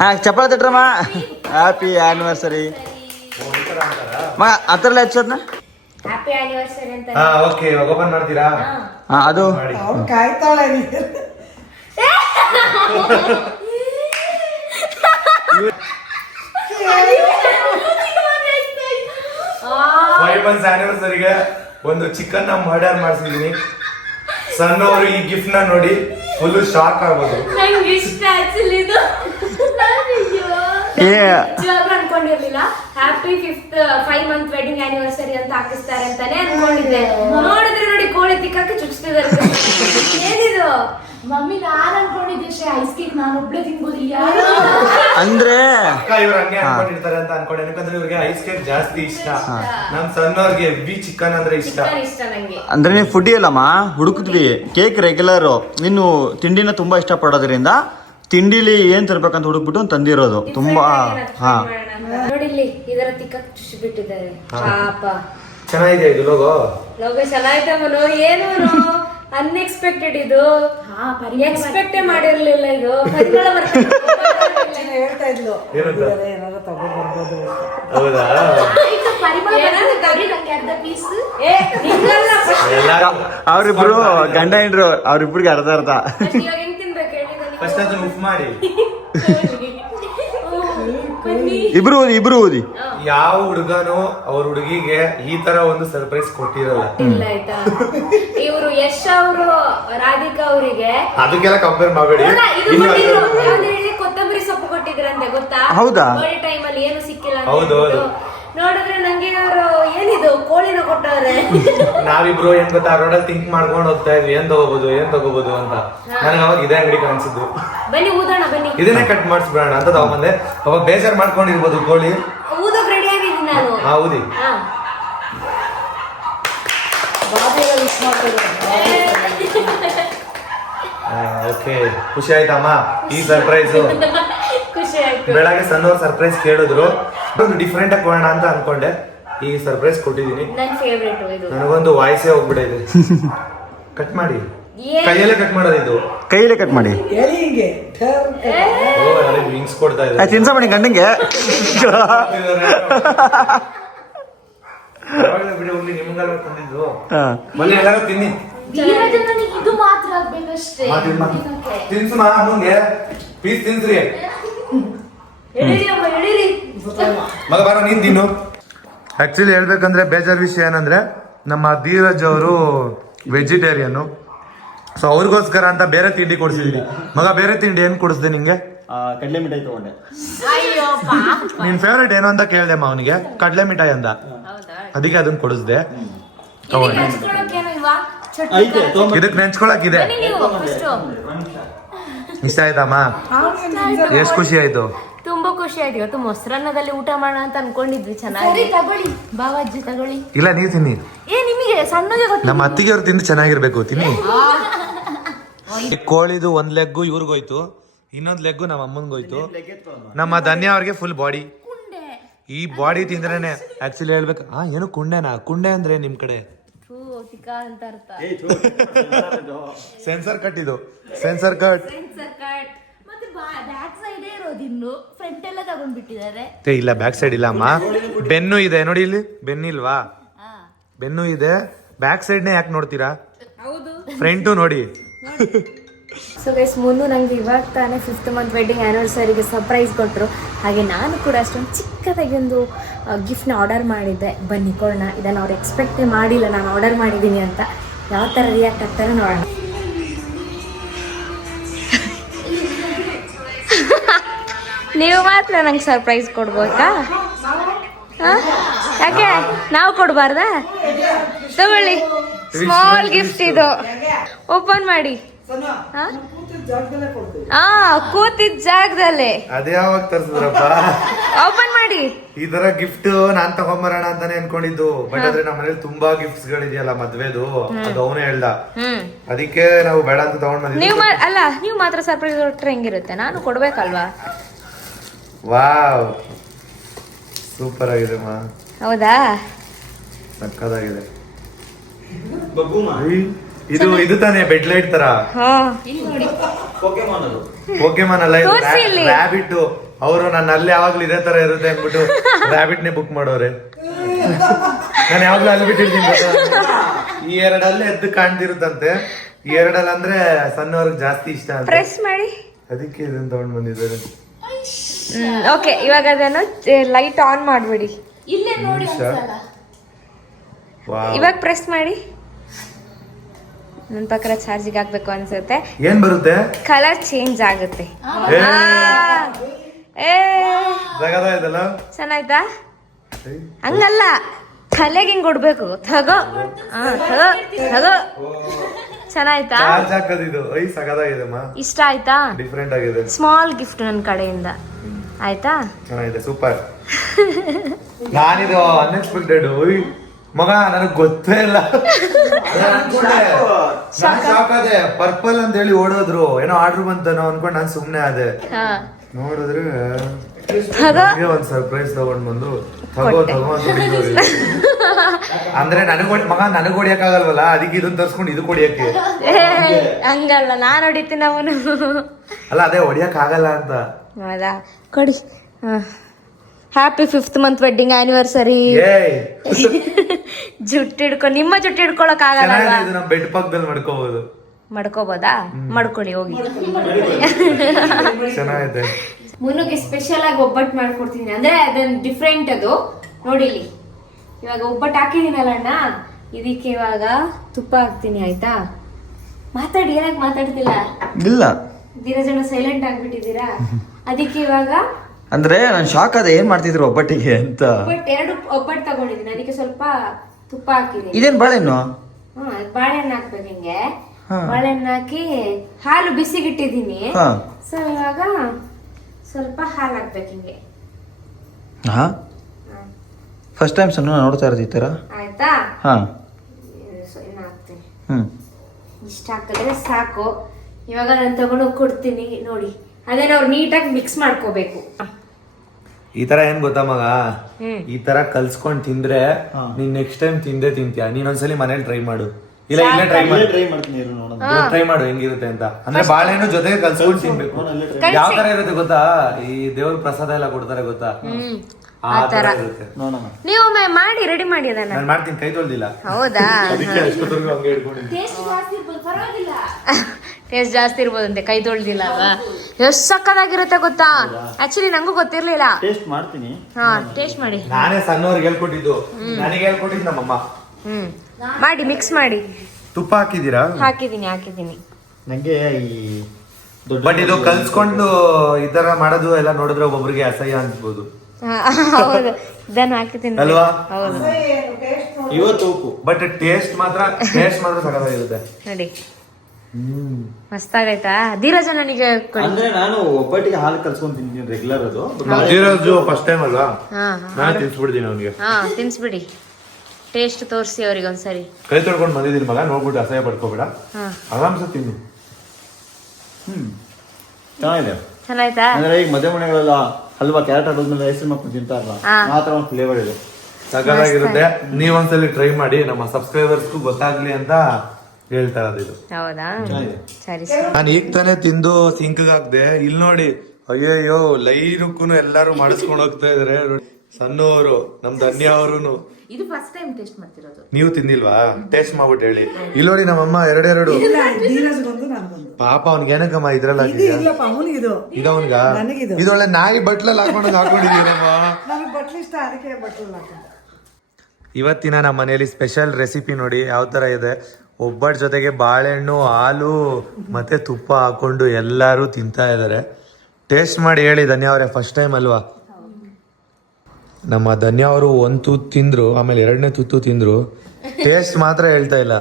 ಹಾ, ಚಪ್ಪಳ ತಟ್ರಮ್ಮ. ಹ್ಯಾಪಿ ಆನಿವರ್ಸರಿ ಮಗ. ಅದರಲ್ಲ ಹಚ್ಚೋದ್ನ. ಹ್ಯಾಪಿ ಆನಿವರ್ಸರಿ ಅಂತ. ಹಾ, ಓಕೆ. ಇವಾಗ ಓಪನ್ ಮಾಡ್ತೀರಾ? ಹಾ, ಅದು ಅವ್ರು ಕಾಯ್ತಾಳೆ. 5 months ಆನಿವರ್ಸರಿಗೆ ಒಂದು ಚಿಕನ್ ಮರ್ಡರ್ ಮಾಡಿಸಿದೀನಿ. ಸಣ್ಣವರು ಈ ಗಿಫ್ಟ್ ನ ನೋಡಿ ಫುಲ್ ಶಾಕ್ ಆಗೋದು. ನಂಗೆ ಇಷ್ಟ ಆಕ್ಚುಲಿ ಇದು. ಅನ್ಕೊಂಡಿರ್ಲಿಲ್ಲ. ಹ್ಯಾಪಿ 5 month ವೆಡ್ಡಿಂಗ್ ಆನಿವರ್ಸರಿ ಅಂತ ಹಾಕಿಸ್ತಾರೆ ಅಂತಾನೆ ಅನ್ಕೊಂಡಿದ್ದೆ. ನೋಡಿದ್ರೆ ನೋಡಿ, ಕೋಳಿ ತಿಕ್ಕಕ್ಕೆ ಚುಚ್ತಿದ್ದಾರೆ. ಏನಿದು? ಮಮ್ಮಿ ನಾನು ಅನ್ಕೊಂಡಿದ್ದೆ ಐಸ್ ಕೇಕ್ ನಾನು ಒಬ್ಳೆ ತಿನ್ಬೋದು. ಅಂದ್ರೆ ಇವ್ರು ಹಂಗೆ ಅನ್ಕೊಂಡಿರ್ತಾರೆ ಅಂತ ಅನ್ಕೊಂಡೆ. ಯಾಕಂದ್ರೆ ಇವ್ರಿಗೆ ಐಸ್ ಕೇಕ್ ಜಾಸ್ತಿ ಇಷ್ಟ. ನಮ್ ಸಣ್ಣವ್ರಿಗೆ ಹೆವಿ ಚಿಕನ್ ಅಂದ್ರೆ ಇಷ್ಟ. ನಂಗೆ. ಅಂದ್ರೆ ನೀವು ಫುಡ್ ಅಲ್ಲಮ್ಮ, ಹುಡುಕಿದ್ವಿ ಕೇಕ್ ರೆಗ್ಯುಲರ್. ನೀನು ತಿಂಡಿನ ತುಂಬಾ ಇಷ್ಟ ಪಡೋದ್ರಿಂದ ತಿಂಡಿಲಿ ಏನ್ ತರ್ಬೇಕಂತ ಹುಡುಕ್ಬಿಟ್ಟು ತಂದಿರೋದು. ತುಂಬಾ ನೋಡಿಲ್ಲಿ ಇದರ ತಿಕ್ಕಕ್ಕೆ ಚುಚ್ಚಿ ಬಿಟ್ಟಿದ್ದಾರೆ. ಪಾಪ. ಚೆನ್ನಾಗಿದೆ ಇದು ಲೋಗೋ. ಚೆನ್ನಾಯ್ತಮ್ಮನು. ಏನು ಅನ್ಎಕ್ಸ್ಪೆಕ್ಟೆಡ್ ಇದು. ಎಕ್ಸ್ಪೆಕ್ಟೇ ಮಾಡಿರ್ಲಿಲ್ಲ ಇದು. ಹೇಳ್ತಾ ಇದ್ಲು ಏನಾದ್ರು ತಗೊಂಡ್ ಬರ್ಬೋದು. ಹೌದಾ? ಅವ್ರಿಬ್ರು ಗಂಡ ಹೆಂಡ್ರು, ಅವ್ರಿಬ್ರಿಗೆ ಅರ್ಧ ಅರ್ಧ. ಹೆಂಗ್ ತಿನ್ಬೇಕು ಹೇಳಿ? ಫಸ್ಟ್ ಅದನ್ನ ಉಫ್ ಮಾಡಿ. ಇಬ್ರು ಓದಿ ಯಾವ ಹುಡುಗನು ಅವ್ರ ಹುಡುಗಿಗೆ ಈ ತರ ಒಂದು ಸರ್ಪ್ರೈಸ್ ಕೊಟ್ಟಿರಲ್ಲ. ಇಲ್ಲ ಆಯ್ತಾ, ಇವರು ಯಶ್ ಅವರು ರಾಧಿಕಾ ಅವರಿಗೆ ಅದಕ್ಕೆಲ್ಲ ಕಂಪೇರ್ ಮಾಡಬೇಡಿ. ಕೊತ್ತಂಬರಿ ಸೊಪ್ಪು ಕೊಟ್ಟಿದ್ರಂತೆ ಗೊತ್ತಾ? ಹೌದಾ? ಟೈಮ್ ಅಲ್ಲಿ ಏನು ಸಿಕ್ಕಿಲ್ಲ ಅಂತ ಹೌದು, ಹೌದು. ಹೇಳ್ಬಿಟ್ಟು. ನೋಡಿದ್ರೆ ನಂಗೆ ಅವರು ಏನಿದು ಕೋಳಿನ ಕೊಟ್ಟವ್ರೆ. ನಾವಿಬ್ರು ಏನ್ ಗೊತ್ತಾ, ರೋಡಲ್ಲಿ ಥಿಂಕ್ ಮಾಡ್ಕೊಂಡು ಹೋಗ್ತಾ ಇದ್ವಿ ಏನ್ ತಗೋಬಹುದು ಅಂತ. ನನಗೆ ಅವಾಗ ಇದೇ ಅಂಗಡಿ ಕಾಣಿಸಿದ್ದು. ಬನ್ನಿ ಊದೋಣ, ಬನ್ನಿ ಇದನ್ನೇ ಕಟ್ ಮಾಡಿಸ್ಬಿಡೋಣ ಅಂತ ತಗೊಂಬಂದೆ. ಅವಾಗ ಬೇಜಾರ್ ಮಾಡ್ಕೊಂಡಿರ್ಬೋದು ಕೋಳಿ. ಊದೋಕ್ ರೆಡಿ ಆಗಿದ್ದೀನಿ ನಾನು. ಊದಿ. ಓಕೆ, ಖುಷಿ ಆಯ್ತಮ್ಮ ಈ ಸರ್ಪ್ರೈಸ್. ಖುಷಿ ಆಯ್ತು. ಬೆಳಗ್ಗೆ ಸಣ್ಣವ್ರ ಸರ್ಪ್ರೈಸ್ ಕೇಳಿದ್ರು, ಒಂದು ಡಿಫ್ರೆಂಟ್ ಆಗಿ ಕೊಡೋಣ ಅಂತ ಅನ್ಕೊಂಡೆ. ಈ ಸರ್ಪ್ರೈಸ್ ಕೊಟ್ಟಿದ್ದೀನಿ. ನನ್ ಫೇವ್ರೇಟ್ ಇದು. ನನಗೊಂದು ವಾಯ್ಸೇ ಹೋಗ್ಬಿಟ್ಟಿದೆ. ಕಟ್ ಮಾಡಿ, ಕೈಯಲ್ಲೇ ಕಟ್ ಮಾಡೋದು ಇದು. ಕೈಲೇ ಕಟ್ ಮಾಡಿ. ಎಲ್ಲಿ ಹಿಂಗೆ ವಿಂಗ್ಸ್ ಕೊಡ್ತಾ ಇದೆ. ತಿನ್ಸ ಮಾಡಿ ಗಂಡಂಗೆ. ಬಿಡಿ ಉಳ್ಳಿ ನಿಮ್ಗೆಲ್ಲ ತಂದಿದ್ದು. ಬನ್ನಿ ಎಲ್ಲರೂ ತಿನ್ನಿ. ಇದು ಮಾತ್ರ ಆಗ್ಬೇಕಷ್ಟೇ. ತಿನ್ಸು ನಮ್ಗೆ ಪೀಸ್ ತಿನ್ಸ್ರಿ. ಎಳೀರಿ ಅಮ್ಮ, ಎಳೀರಿ. ಮಗ ಬಾರ ನೀನ್ ತಿನ್ನು. ಆಕ್ಚುಲಿ ಹೇಳ್ಬೇಕಂದ್ರೆ ಬೇಜಾರ್ ವಿಷಯ ಏನಂದ್ರೆ, ನಮ್ಮ ಧೀರಜ್ ಅವರು ವೆಜಿಟೇರಿಯನ್. ಸೊ ಅವ್ರಿಗೋಸ್ಕರ ಅಂತ ಬೇರೆ ತಿಂಡಿ ಕೊಡ್ಸಿದೀನಿ. ಮಗ ಬೇರೆ ತಿಂಡಿ ಏನ್ ಕೊಡಿಸ್ದೆ ನಿಂಗೆ? ಕಡಲೆ ಮಿಠಾಯಿ ತಗೊಂಡೆ. ಅಯ್ಯೋ ಪಾಪ. ನಿನ್ ಫೇವ್ರೇಟ್ ಏನು ಅಂತ ಕೇಳ್ದೆ ಅವನಿಗೆ. ಕಡ್ಲೆ ಮಿಠಾಯಿ ಅಂದ, ಅದಕ್ಕೆ ಅದನ್ನ ಕೊಡಿಸ್ದೆ. ಇದಕ್ಕೆ ಹಚ್ಕೊಳಕ್ಕೇನು ಇಲ್ವಾ? ಇದಕ್ ನೆಂಚ್ಕೊಳಕ್ ಇದೆ. ಬನ್ನಿ ನೀವು first. ಇಷ್ಟ ಆಯ್ತಮ್ಮ? ಎಷ್ಟ್ ಖುಷಿ ಆಯ್ತು? ತುಂಬಾ ಖುಷಿ ಆಯ್ತು. ಇವತ್ತು ಮೊಸರನ್ನದಲ್ಲಿ ಊಟ ಮಾಡೋಣ ಅಂತ ಅನ್ಕೊಂಡಿದ್ವಿ. ಚೆನ್ನಾಗಿ ತಗೊಳ್ಳಿ ಬಾವಾಜಿ, ತಗೊಳ್ಳಿ. ಇಲ್ಲ ನೀವ್ ತಿನ್ನಿ. ನಿಮಗೆ ಸಣ್ಣಗೆ ಗೊತ್ತಿಲ್ಲ. ನಮ್ಮ ಅತ್ತಿಗೆ ಅವ್ರು ತಿಂದು ಚೆನ್ನಾಗಿರ್ಬೇಕು. ತಿನ್ನಿ. ಈ ಕೋಳಿದು ಒಂದ್ ಲೆಗ್ಗು ಇವ್ರಿಗೋಯ್ತು, ಇನ್ನೊಂದ್ ಲೆಗ್ಗು ನಮ್ಮ ಅಮ್ಮನ್ಗೋಯ್ತು. ನಮ್ಮ ಧನ್ಯ ಅವ್ರಿಗೆ ಫುಲ್ ಬಾಡಿ. ಈ ಬಾಡಿ ತಿಂದ್ರೇನೆ ಆಕ್ಚುಲಿ ಹೇಳ್ಬೇಕು. ಏನು ಕುಂಡೆನಾ? ಕುಂಡೆ ಅಂದ್ರೆ ನಿಮ್ ಕಡೆ ಅಂತ ಅರ್ಥ. ಸೆನ್ಸರ್ ಕಟ್ ಇದು, ಸೆನ್ಸರ್ ಕಟ್. ಮತ್ತೆ ಬ್ಯಾಕ್ ಸೈಡ್ ಇರೋದು, ಇನ್ನು ಫ್ರಂಟ್ ಎಲ್ಲ ತಗೊಂಡ್ಬಿಟ್ಟಿದ್ದಾರೆ. ಇಲ್ಲ ಬ್ಯಾಕ್ ಸೈಡ್ ಇಲ್ಲ ಅಮ್ಮ, ಬೆನ್ನು ಇದೆ ನೋಡಿ. ಇಲ್ಲಿ ಬೆನ್ನಿಲ್ವಾ? ಬೆನ್ನು ಇದೆ. ಬ್ಯಾಕ್ ಸೈಡ್ ನೇ ಯಾಕೆ ನೋಡ್ತೀರಾ? ಫ್ರಂಟು ನೋಡಿ. ಸೊ ಗೈಸ್, ಮುನ್ನು ನಂಗೆ ಇವಾಗ ತಾನೇ 5th ಮಂತ್ ವೆಡ್ಡಿಂಗ್ ಆ್ಯನಿವರ್ಸರಿಗೆ ಸರ್ಪ್ರೈಸ್ ಕೊಟ್ಟರು. ಹಾಗೆ ನಾನು ಕೂಡ ಅಷ್ಟೊಂದು ಚಿಕ್ಕದಾಗಿ ಒಂದು ಗಿಫ್ಟ್ನ ಆರ್ಡರ್ ಮಾಡಿದ್ದೆ. ಬನ್ನಿ ಕೊಡೋಣ. ಇದನ್ನು ಅವ್ರು ಎಕ್ಸ್ಪೆಕ್ಟೇ ಮಾಡಿಲ್ಲ ನಾನು ಆರ್ಡರ್ ಮಾಡಿದ್ದೀನಿ ಅಂತ. ಯಾವ ಥರ ರಿಯಾಕ್ಟ್ ಆಗ್ತಾರೆ ನೋಡೋಣ. ನೀವು ಮಾತ್ರ ನಂಗೆ ಸರ್ಪ್ರೈಸ್ ಕೊಡ್ಬೇಕಾ? ಯಾಕೆ ನಾವು ಕೊಡಬಾರ್ದಾ? ತಗೊಳ್ಳಿ, ಸ್ಮಾಲ್ ಗಿಫ್ಟ್ ಇದು. ಓಪನ್ ಮಾಡಿ. ಕೂತಿದ್ದ ಜಾಗದಲ್ಲೇ. ಅದೇ ಯಾವಾಗ ತರ್ಸಿದ್ರಪ್ಪ? ಓಪನ್ ಮಾಡಿ. ಈ ತರ ಗಿಫ್ಟ್ ನಾನ್ ತಗೊಂಬರೋಣ ಅಂತಾನೆ ಅನ್ಕೊಂಡಿದ್ದು. ಬಟ್ ಆದ್ರೆ ನಮ್ಮ ಮನೇಲಿ ತುಂಬಾ ಗಿಫ್ಟ್ಸ್ ಗಳಿದೆಯಲ್ಲ ಮದ್ವೆದು, ಅದು ಅವನೇ ಹೇಳ್ದ. ಅದಕ್ಕೆ ನಾವು ಬೇಡ ಅಂತ ತಗೊಂಡ್ ಬಂದಿದ್ವಿ. ನೀವು ಮಾತ್ರ ಸರ್ಪ್ರೈಸ್ ಕೊಟ್ರೆ ಹೆಂಗಿರುತ್ತೆ? ನಾನು ಕೊಡ್ಬೇಕಲ್ವಾ? ವಾವ್, ಸೂಪರ್ ಆಗಿದೆ ಮಾ. ಹೌದಾ? ಸಕ್ಕದಾಗಿದೆ. ಇದು ತಾನೇ ಬೆಡ್ ಲೈಟ್ ತರ. ಪೋಕೆಮಾನ್ ಅಲ್ಲ, ರ್ಯಾಬಿಟ್. ಅವರು ನನ್ನ ಅಲ್ಲಿ ಯಾವಾಗ್ಲೂ ಇದೇ ತರ ಇರುತ್ತೆ ಅಂದ್ಬಿಟ್ಟು ರ್ಯಾಬಿಟ್ ನೇ ಬುಕ್ ಮಾಡೋರೆ. ನಾನು ಯಾವಾಗ್ಲೂ ಅಲ್ಲಿ ಬಿಟ್ಟಿರ್ತೀನಿ. ಈ ಎರಡಲ್ಲೇ ಎದ್ದು ಕಾಣ್ತಿರುತ್ತಂತೆ. ಈ ಎರಡಲ್ಲ ಅಂದ್ರೆ ಸಣ್ಣವ್ರಿಗೆ ಜಾಸ್ತಿ ಇಷ್ಟ ಅಂತ. ಪ್ರೆಸ್ ಮಾಡಿ. ಅದಕ್ಕೆ ಇದನ್ನ ತಗೊಂಡ್ ಬಂದಿದ್ದಾರೆ. ಓಕೆ, ಇವಾಗ ಅದನ್ನು ಲೈಟ್ ಆನ್ ಮಾಡ್ಬಿಡಿ. ಇಲ್ಲೇ ನೋಡಿ. ಇವಾಗ ಪ್ರೆಸ್ ಮಾಡಿ. ನನ್ನ ಪಕ್ಕ ಚಾರ್ಜಿಗೆ ಹಾಕ್ಬೇಕು ಅನ್ಸುತ್ತೆ. ಏನ್ ಬರುತ್ತೆ? ಕಲರ್ ಚೇಂಜ್ ಆಗುತ್ತೆ. ಚೆನ್ನಾಯ್ತಾ? ಹಂಗಲ್ಲ, ತಲೆಗೆ ಹಿಂಗ್ ಕೊಡ್ಬೇಕು. ತಗೋ ತಗೋ. ಚೆನ್ನಾಯ್ತಾ? ಇಷ್ಟ ಆಯ್ತಾ? ಡಿಫರೆಂಟ್ ಆಗಿದೆ. ಸ್ಮಾಲ್ ಗಿಫ್ಟ್ ನನ್ನ ಕಡೆಯಿಂದ. ಆಯ್ತಾ? ಚೆನ್ನಾಗಿದೆ, ಸೂಪರ್. ನಾನಿದು ಅನ್ಎಕ್ಸ್ಪೆಕ್ಟೆಡ್. ಮಗ ನನಗ್ ಗೊತ್ತೇ ಇಲ್ಲ. ಶಾಕ್ ಆದೆ. ಪರ್ಪಲ್ ಅಂತ ಹೇಳಿ ಓಡೋದ್ರು. ಏನೋ ಆರ್ಡರ್ ಬಂತನೋ ಅನ್ಕೊಂಡ್ ನಾನ್ ಸುಮ್ನೆ ಆದೆ. ನೋಡಿದ್ರೆ ಒಂದ್ ಸರ್ಪ್ರೈಸ್ ತಗೊಂಡ್ ಬಂದು ತಗೋ ಅಂದ್ರೆ ನನಗ್ ಹೊಡಿಯಕ್ ಆಗಲ್ವಲ್ಲ, ಅದಕ್ಕೆ ಇದನ್ನ ತರ್ಸ್ಕೊಂಡು ಇದು ಹೊಡಿಯಕ್ಕೆ. ಹಂಗಲ್ಲ, ನಾನ್ ಹೊಡಿತೀನಿ ಅವನು. ಅಲ್ಲ ಅದೇ ಹೊಡಿಯಕ್ ಆಗಲ್ಲ ಅಂತ. ಹೌದಾ? ಕೊಡಿ. Happy 5th month wedding anniversary. ಜುಟ್ಟು ಹಿಡ್ಕೊಂಡು, ನಿಮ್ಮ ಜುಟ್ಟು ಹಿಡ್ಕೊಳಕ್ ಆಗಲ್ಲ. ನಮ್ ಬೆಡ್ ಪಕ್ಕದಲ್ಲಿ ಮಾಡ್ಕೋಬಹುದು. ಮಾಡ್ಕೋಬೋದಾ? ಮಾಡ್ಕೊಳ್ಳಿ ಹೋಗಿ. ಚೆನ್ನಾಗಿದೆ. ಮುನ್ನುಗೆ ಸ್ಪೆಷಲ್ ಆಗಿ ಒಬ್ಬಟ್ಟು ಮಾಡ್ಕೊಡ್ತೀನಿ, ಅಂದ್ರೆ ಅದೊಂದು ಡಿಫ್ರೆಂಟ್ ಅದು. ನೋಡಿಲಿ, ಇವಾಗ ಒಬ್ಬಟ್ಟು ಹಾಕಿದೀನಲ್ಲ ಅಣ್ಣ, ಇದಕ್ಕೆ ಇವಾಗ ತುಪ್ಪ ಹಾಕ್ತೀನಿ ಆಯ್ತಾ. ಮಾತಾಡಿ, ಏನಕ್ಕೆ ಮಾತಾಡ್ತಿಲ್ಲ? ಇಲ್ಲ ಧೀರಜಣ್ಣ ಸೈಲೆಂಟ್ ಆಗ್ಬಿಟ್ಟಿದ್ದೀರಾ. ಅದಕ್ಕೆ ಇವಾಗ ಅಂದ್ರೆ ನಾನು ಶಾಕ್ ಆದ, ಏನ್ ಮಾಡ್ತಿದ್ರು ಒಬ್ಬಟ್ಟಿಗೆ ಅಂತ. ಎರಡು ಒಬ್ಬಟ್ಟು ತಗೊಂಡಿದ್ದೀನಿ, ಅದಕ್ಕೆ ಸ್ವಲ್ಪ ತುಪ್ಪ ಹಾಕಿದ್ದೀನಿ. ಇದೇನ್ ಬಾಳೆಹಣ್ಣು? ಬಾಳೆಹಣ್ಣು ಹಾಕ್ಬೇಕು ಹಿಂಗೆ. ಬಾಳೆಹಣ್ಣು ಹಾಕಿ ಹಾಲು ಬಿಸಿಗಿಟ್ಟಿದ್ದೀನಿ. ಹಾ ಸೊ ಇವಾಗ ಸ್ವಲ್ಪ ಹಾಲು ಹಾಕ್ಬೇಕು ಹಿಂಗೆ. ಹಾ ಫಸ್ಟ್ ಟೈಮ್ ಸಣ್ಣ ನೋಡ್ತಾ ಇರೋದು ಈ ತರ. ಆಯ್ತಾ? ಹಾ ಇನ್ನು ಹಾಕ್ತೀನಿ. ಇಷ್ಟ ಹಾಕಿದ್ರೆ ಸಾಕು. ಇವಾಗ ನಾನು ತಗೊಂಡು ಕೊಡ್ತೀನಿ ನೋಡಿ. ಅದೇನ ಅವ್ರು ನೀಟಾಗಿ ಮಿಕ್ಸ್ ಮಾಡ್ಕೋಬೇಕು. ಈ ತರ ಏನ್ ಗೊತ್ತಾ ಮಗ, ಈ ತರ ಕಲ್ಸ್ಕೊಂಡ್ ತಿಂದ್ರೆ ನೀನ್ ನೆಕ್ಸ್ಟ್ ಟೈಮ್ ತಿಂದೇ ತಿಂತೀಯ. ನೀನೊಂದ್ಸಲಿ ಮನೇಲಿ ಟ್ರೈ ಮಾಡು, ಇಲ್ಲ ಇಲ್ಲೇ ಟ್ರೈ ಮಾಡು. ಟ್ರೈ ಮಾಡು ಹೆಂಗಿರುತ್ತೆ ಅಂತ. ಅಂದ್ರೆ ಬಾಳೆಹಣ್ಣು ಜೊತೆಗೆ ಕಲ್ಸ್ಕೊಂಡ್ ತಿನ್ಬೇಕು. ಯಾವ ತರ ಇರುತ್ತೆ ಗೊತ್ತಾ, ಈ ದೇವ್ರ ಪ್ರಸಾದ ಎಲ್ಲ ಕೊಡ್ತಾರೆ ಗೊತ್ತಾ, ಆ ತರ ಇರುತ್ತೆ. ನೀವು ಮಾಡಿ ರೆಡಿ ಮಾಡಿ ಅದನ್ನ. ನಾನು ಮಾಡ್ತೀನಿ, ಕೈ ತೊಳ್ದಿಲ್ಲ. ಹೌದಾ? ಅದಕ್ಕೆ ಅಷ್ಟೊತ್ತರೆಗೂ ಹಂಗೆ ಹಿಡ್ಕೊಂಡಿದ್ದೀನಿ. ಟೇಸ್ಟ್ ಜಾಸ್ತಿ ಇರ್ಬೋದಂತೆ, ಕೈ ತೊಳ್ದಿಲ್ಲ ಅಲ್ವಾ? ಎಷ್ಟು ಸಕ್ಕದಾಗಿರುತ್ತೆ ಗೊತ್ತಾ. ಆಕ್ಚುಲಿ ನಂಗೂ ಗೊತ್ತಿರ್ಲಿಲ್ಲ. ಟೇಸ್ಟ್ ಮಾಡ್ತೀನಿ. ಹಾ ಟೇಸ್ಟ್ ಮಾಡಿ. ನಾನೇ ಸಣ್ಣವ್ರಿಗೆ ಹೇಳ್ಕೊಟ್ಟಿದ್ದು, ನನಗೆ ಹೇಳ್ಕೊಟ್ಟಿದ್ದು ನಮ್ಮಮ್ಮ. ಮಾಡಿ ಮಿಕ್ಸ್ ಮಾಡಿ. ತುಪ್ಪ ಹಾಕಿದೀರಾ? ಹಾಕಿದೀನಿ. ನಂಗೆ ಈ ಬಟ್ ಇದು ಕಲ್ಸ್ಕೊಂಡು ಈ ತರ ಮಾಡೋದು ಎಲ್ಲ ನೋಡಿದ್ರೆ ಒಬ್ಬೊಬ್ರಿಗೆ ಅಸಹ್ಯ ಅನ್ಸ್ಬೋದು ಹೌದು, ಇದನ್ನ ಹಾಕಿದ್ದೀನಿ ಅಲ್ವಾ? ಹೌದು ಇವತ್ತು ಉಪ್ಪು, ಬಟ್ ಟೇಸ್ಟ್ ಮಾತ್ರ ಸಖತ್ತಾಗಿರುತ್ತೆ ನೋಡಿ. ಮಸ್ತಾಗೈತಾ? ಧೀರಜ ನನಗೆ ಕೊಡಿ. ಅಂದ್ರೆ ನಾನು ಒಬ್ಬಟ್ಟಿಗೆ ಹಾಲು ಕಲ್ಸ್ಕೊಂಡ್ ತಿಂತೀನಿ ರೆಗ್ಯುಲರ್. ಅದು ಧೀರಜು ಫಸ್ಟ್ ಟೈಮ್ ಅಲ್ವಾ, ಹಾ ನಾನು ತಿನ್ಸ್ಬಿಡ್ತೀನಿ ಅವ್ನಿಗೆ. ಹಾ ತಿನ್ಸ್ಬಿಡಿ, ಟೇಸ್ಟ್ ತೋರಿಸಿ ಅವ್ರಿಗೆ ಒಂದ್ಸರಿ. ಕೈ ತೊಳ್ಕೊಂಡು ಬಂದಿದ್ದೀನಿ ಮಗ, ನೋಡ್ಬಿಟ್ಟು ಅಸಹ್ಯ ಪಡ್ಕೋಬೇಡ, ಆರಾಮ್ಸೆ ತಿನ್ನು. ಚೆನ್ನಾಗಿದೆ. ಚೆನ್ನಾಯ್ತಾ? ಅಂದ್ರೆ ಈಗ ಮದುವೆ ಮನೆಗಳೆಲ್ಲ ಹಲ್ವಾ ಕ್ಯಾರೆಟ್ ಹಾಕೋದ್ಮೇಲೆ ಐಸ್ ಕ್ರೀಮ್ ಹಾಕೊಂಡು ತಿಂತಾರಲ್ಲ, ಮಾತ್ರ ಒಂದು ಫ್ಲೇವರ್ ಇದೆ, ಸಖತ್ತಾಗಿರುತ್ತೆ. ನೀವೊಂದ್ಸಲಿ ಟ್ರೈ ಮಾಡಿ, ನಮ್ಮ ಸಬ್ಸ್ಕ್ರೈಬರ್ಸ್ಗೂ ಗೊತ್ತಾಗ್ಲಿ ಅಂತ ಹೇಳ್ತಾ ಇರೋದು ಇದು. ಹೌದಾ? ಚೆನ್ನಾಗಿದೆ. ಸರಿ. ನಾನು ಈಗ ತಾನೇ ತಿಂದು ಸಿಂಕ್ ಹಾಕ್ದೆ, ಇಲ್ಲಿ ನೋಡಿ ಅಯ್ಯಯ್ಯೋ ಲೈನಕ್ಕೂ ಎಲ್ಲಾರು ಮಾಡಿಸ್ಕೊಂಡು ಹೋಗ್ತಾ ಇದಾರೆ. ಸಣ್ಣವರು ನಮ್ ಧನ್ಯ ಅವರು. ಇದು ಫಸ್ಟ್ ಟೈಮ್ ಟೇಸ್ಟ್ ಮಾಡ್ತಿರೋದು. ನೀವು ತಿಂದಿಲ್ವಾ? ಟೇಸ್ಟ್ ಮಾಡ್ಬಿಟ್ಟು ಹೇಳಿ. ಇಲ್ಲಿ ನೋಡಿ ನಮ್ಮಮ್ಮ ಎರಡೆರಡು. ಧೀರಜ್ಗೊಂದು ನನಗೊಂದು. ಪಾಪ ಅವ್ನಿಗೆ ಏನಕ್ಕಮ್ಮ ಇದ್ರಲ್ಲಿ ಇಲ್ಲಪ್ಪ ಅವನಿಗಿದು. ಇದವನ್ಗ ನನಗಿದು. ಇದೊಳ್ಳೆ ನಾಯಿ ಬಟ್ಲಲ್ಲಿ ಹಾಕೊಂಡಿದೀರಮ್ಮ. ನನಗೆ ಬಟ್ಲು ಇಷ್ಟ, ಅದಕ್ಕೆ ಬಟ್ಲು ಹಾಕಿದ್ದೆ. ಇವತ್ತಿನ ನಮ್ಮ ಮನೆಯಲ್ಲಿ ಸ್ಪೆಷಲ್ ರೆಸಿಪಿ ನೋಡಿ ಯಾವ ತರ ಇದೆ. ಒಬ್ಬಟ್ಟು ಜೊತೆಗೆ ಬಾಳೆಹಣ್ಣು, ಹಾಲು ಮತ್ತೆ ತುಪ್ಪ ಹಾಕೊಂಡು ಎಲ್ಲರೂ ತಿಂತಾ ಇದ್ದಾರೆ. ಟೇಸ್ಟ್ ಮಾಡಿ ಹೇಳಿ ಧನ್ಯ ಅವರೇ, ಫಸ್ಟ್ ಟೈಮ್ ಅಲ್ವಾ? ನಮ್ಮ ಧನ್ಯ ಅವರು ಒಂದು ತುತ್ತು ತಿಂದ್ರು, ಆಮೇಲೆ ಎರಡನೇ ತುತ್ತು ತಿಂದ್ರು. ಟೇಸ್ಟ್ ಮಾತ್ರ ಹೇಳ್ತಾ ಇಲ್ಲ.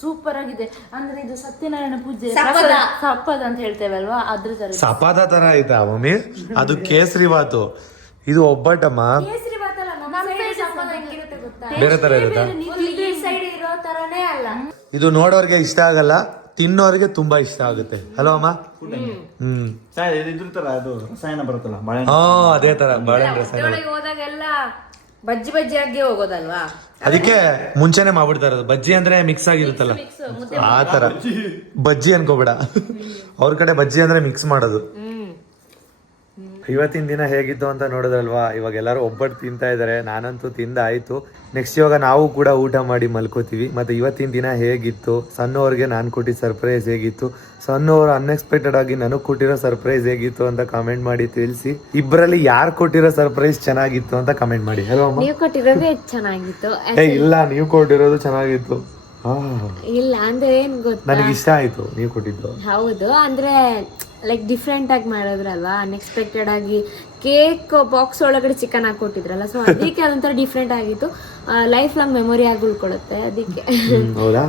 ಸೂಪರ್ ಆಗಿದೆ. ಅಂದ್ರೆ ಇದು ಸತ್ಯನಾರಾಯಣ ಪೂಜೆ ಸಪ್ಪದ ಅಂತ ಹೇಳ್ತೇವಲ್ವಾ, ಅದ್ರ ತರ ಸಪಾದ ತರ ಆಯ್ತಾ ಮಮ್ಮಿ? ಅದು ಕೇಸರಿ ಬಾತು, ಇದು ಒಬ್ಬಟ್ಟಮ್ಮ. ಬೇರೆ ತರ ಇರುತ್ತಾ? ಇದು ನೋಡೋರ್ಗೆ ಇಷ್ಟ ಆಗಲ್ಲ, ತಿನ್ನೋರ್ಗೆ ತುಂಬಾ ಇಷ್ಟ ಆಗುತ್ತೆ ಅಲ್ವಾ ಅಮ್ಮ? ಇದ್ರ ತರ ಅದು ರಸಾಯನ ಬರುತ್ತಲ್ಲ ಬಾಳೆ. ಹಾ ಅದೇ ತರ ಬಾಳೆಹಣ್ಣು ರಸಾಯನ. ಹೋದಾಗೆಲ್ಲ ಬಜ್ಜಿ ಆಗಿ ಹೋಗೋದಲ್ವಾ, ಅದಕ್ಕೆ ಮುಂಚೆನೆ ಮಾಡ್ಬಿಡ್ತಾ ಇರೋದು. ಬಜ್ಜಿ ಅಂದ್ರೆ ಮಿಕ್ಸ್ ಆಗಿರುತ್ತಲ್ಲ, ಆ ತರ ಬಜ್ಜಿ ಅನ್ಕೋಬೇಡ. ಅವ್ರ ಕಡೆ ಬಜ್ಜಿ ಅಂದ್ರೆ ಮಿಕ್ಸ್ ಮಾಡೋದು. ಇವತ್ತಿನ ದಿನ ಹೇಗಿತ್ತು ಅಂತ ನೋಡಿದ್ರಲ್ವಾ? ಇವಾಗ ಎಲ್ಲರೂ ಒಬ್ಬಟ್ಟು ತಿಂತಾ ಇದ್ದಾರೆ, ನಾನಂತೂ ತಿಂದಾಯ್ತು. ನೆಕ್ಸ್ಟ್ ಇವಾಗ ನಾವು ಕೂಡ ಊಟ ಮಾಡಿ ಮಲ್ಕೋತೀವಿ. ಮತ್ತೆ ಇವತ್ತಿನ ದಿನ ಹೇಗಿತ್ತು, ಸಣ್ಣವ್ರಿಗೆ ನಾನು ಕೊಟ್ಟಿದ್ದ ಸರ್ಪ್ರೈಸ್ ಹೇಗಿತ್ತು, ಸಣ್ಣವರು ಅನ್ಎಕ್ಸ್ಪೆಕ್ಟೆಡ್ ಆಗಿ ನನಗೆ ಕೊಟ್ಟಿರೋ ಸರ್ಪ್ರೈಸ್ ಹೇಗಿತ್ತು ಅಂತ ಕಮೆಂಟ್ ಮಾಡಿ ತಿಳಿಸಿ. ಇಬ್ಬರಲ್ಲಿ ಯಾರು ಕೊಟ್ಟಿರೋ ಸರ್ಪ್ರೈಸ್ ಚೆನ್ನಾಗಿತ್ತು ಅಂತ ಕಮೆಂಟ್ ಮಾಡಿ. ಹಲೋ ಅಮ್ಮ. ನೀವು ಕೊಟ್ಟಿರೋದೇ ಚೆನ್ನಾಗಿತ್ತು. ಇಲ್ಲ, ನೀವು ಕೊಟ್ಟಿರೋದು ಚೆನ್ನಾಗಿತ್ತು. ಇಲ್ಲ ಅಂದ್ರೆ ಏನ್ ಗೊತ್ತಾ, ನನಗೆ ಇಷ್ಟ ಆಯ್ತು ನೀವು ಕೊಟ್ಟಿದ್ದು. ಹೌದು, ಅಂದ್ರೆ ಲೈಕ್ ಡಿಫ್ರೆಂಟ್ ಆಗಿ ಮಾಡಿದ್ರಲ್ವಾ, ಅನ್ಎಕ್ಸ್ಪೆಕ್ಟೆಡ್ ಆಗಿ ಕೇಕ್ ಬಾಕ್ಸ್ ಒಳಗಡೆ ಚಿಕನ್ ಹಾಕೊಟ್ಟಿದ್ರಲ್ಲ, ಸೊ ಅದಕ್ಕೆ ಅದೊಂಥರ ಡಿಫ್ರೆಂಟ್ ಆಗಿತ್ತು. ಲೈಫ್ ಲಾಂಗ್ ಮೆಮೊರಿ ಆಗಿ ಉಳ್ಕೊಳ್ಳುತ್ತೆ ಅದಕ್ಕೆ. ಹೌದಾ?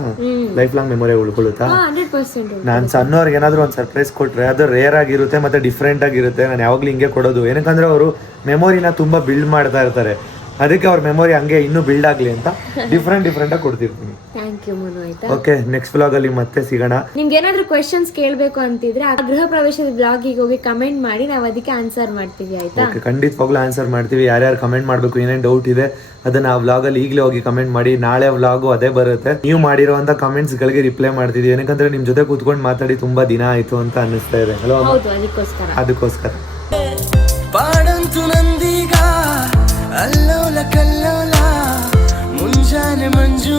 ಲೈಫ್ ಲಾಂಗ್ ಮೆಮೊರಿ ಉಳ್ಕೊಳ್ಳುತ್ತಾ? 100%. ನಾನು ಸಣ್ಣವ್ರಿಗೆ ಏನಾದ್ರು ಒಂದು ಸರ್ಪ್ರೈಸ್ ಕೊಟ್ರೆ ಅದು ರೇರ್ ಆಗಿರುತ್ತೆ ಮತ್ತೆ ಡಿಫ್ರೆಂಟ್ ಆಗಿರುತ್ತೆ. ನಾನು ಯಾವಾಗ್ಲೂ ಹಿಂಗೆ ಕೊಡೋದು, ಏನಕ್ಕಂದ್ರೆ ಅವರು ಮೆಮೊರಿನ ತುಂಬಾ ಬಿಲ್ಡ್ ಮಾಡ್ತಾ ಇರ್ತಾರೆ. ಅದಕ್ಕೆ ಅವ್ರ ಮೆಮೊರಿ ಹಂಗೆ ಇನ್ನೂ ಬಿಲ್ಡ್ ಆಗ್ಲಿ ಅಂತ ಡಿಫ್ರೆಂಟ್ ಆಗಿ ಕೊಡ್ತಿರ್ತೀನಿ. Thank you Manu. ಆಯ್ತಾ? ಓಕೆ, ನೆಕ್ಸ್ಟ್ ವ್ಲಾಗ್ ಅಲ್ಲಿ ಮತ್ತೆ ಸಿಗೋಣ. ನಿಮ್ಗೆ ಏನಾದ್ರು ಕ್ವೆಶನ್ಸ್ ಕೇಳಬೇಕು ಅಂತಿದ್ರೆ ಆ ಗೃಹ ಪ್ರವೇಶದ ಬ್ಲಾಗಿಗೆ ಹೋಗಿ ಕಮೆಂಟ್ ಮಾಡಿ, ನಾವು ಅದಕ್ಕೆ ಆನ್ಸರ್ ಮಾಡ್ತೀವಿ. ಆಯ್ತಾ? ಓಕೆ, ಖಂಡಿತವಾಗ್ಲೂ ಆನ್ಸರ್ ಮಾಡ್ತೀವಿ. ಯಾರ್ಯಾರು ಕಮೆಂಟ್ ಮಾಡಬೇಕು, ಏನೇನು ಡೌಟ್ ಇದೆ ಅದನ್ನ ಆ ವ್ಲಾಗ್ ಅಲ್ಲಿ ಈಗಲೇ ಹೋಗಿ ಕಮೆಂಟ್ ಮಾಡಿ. ನಾಳೆ ವ್ಲಾಗು ಅದೇ ಬರುತ್ತೆ. ನೀವು ಮಾಡಿರುವಂತ ಕಮೆಂಟ್ಸ್ ಗಳಿಗೆ ರಿಪ್ಲೈ ಮಾಡ್ತಿದೀವಿ, ಏನಕ್ಕಂದ್ರೆ ನಿಮ್ ಜೊತೆ ಕೂತ್ಕೊಂಡು ಮಾತಾಡಿ ತುಂಬಾ ದಿನ ಆಯ್ತು ಅಂತ ಅನ್ನಿಸ್ತಾ ಇದೆ. ಹಲೋ, ಹೌದು, ಅದಕ್ಕೋಸ್ಕರ ಪಾಡಂತು ನಂದೀಗ ಅಲ್ಲೋಲ ಕಲ್ಲೋಲ ಮುಂಜಾನೆ ಮಂಜು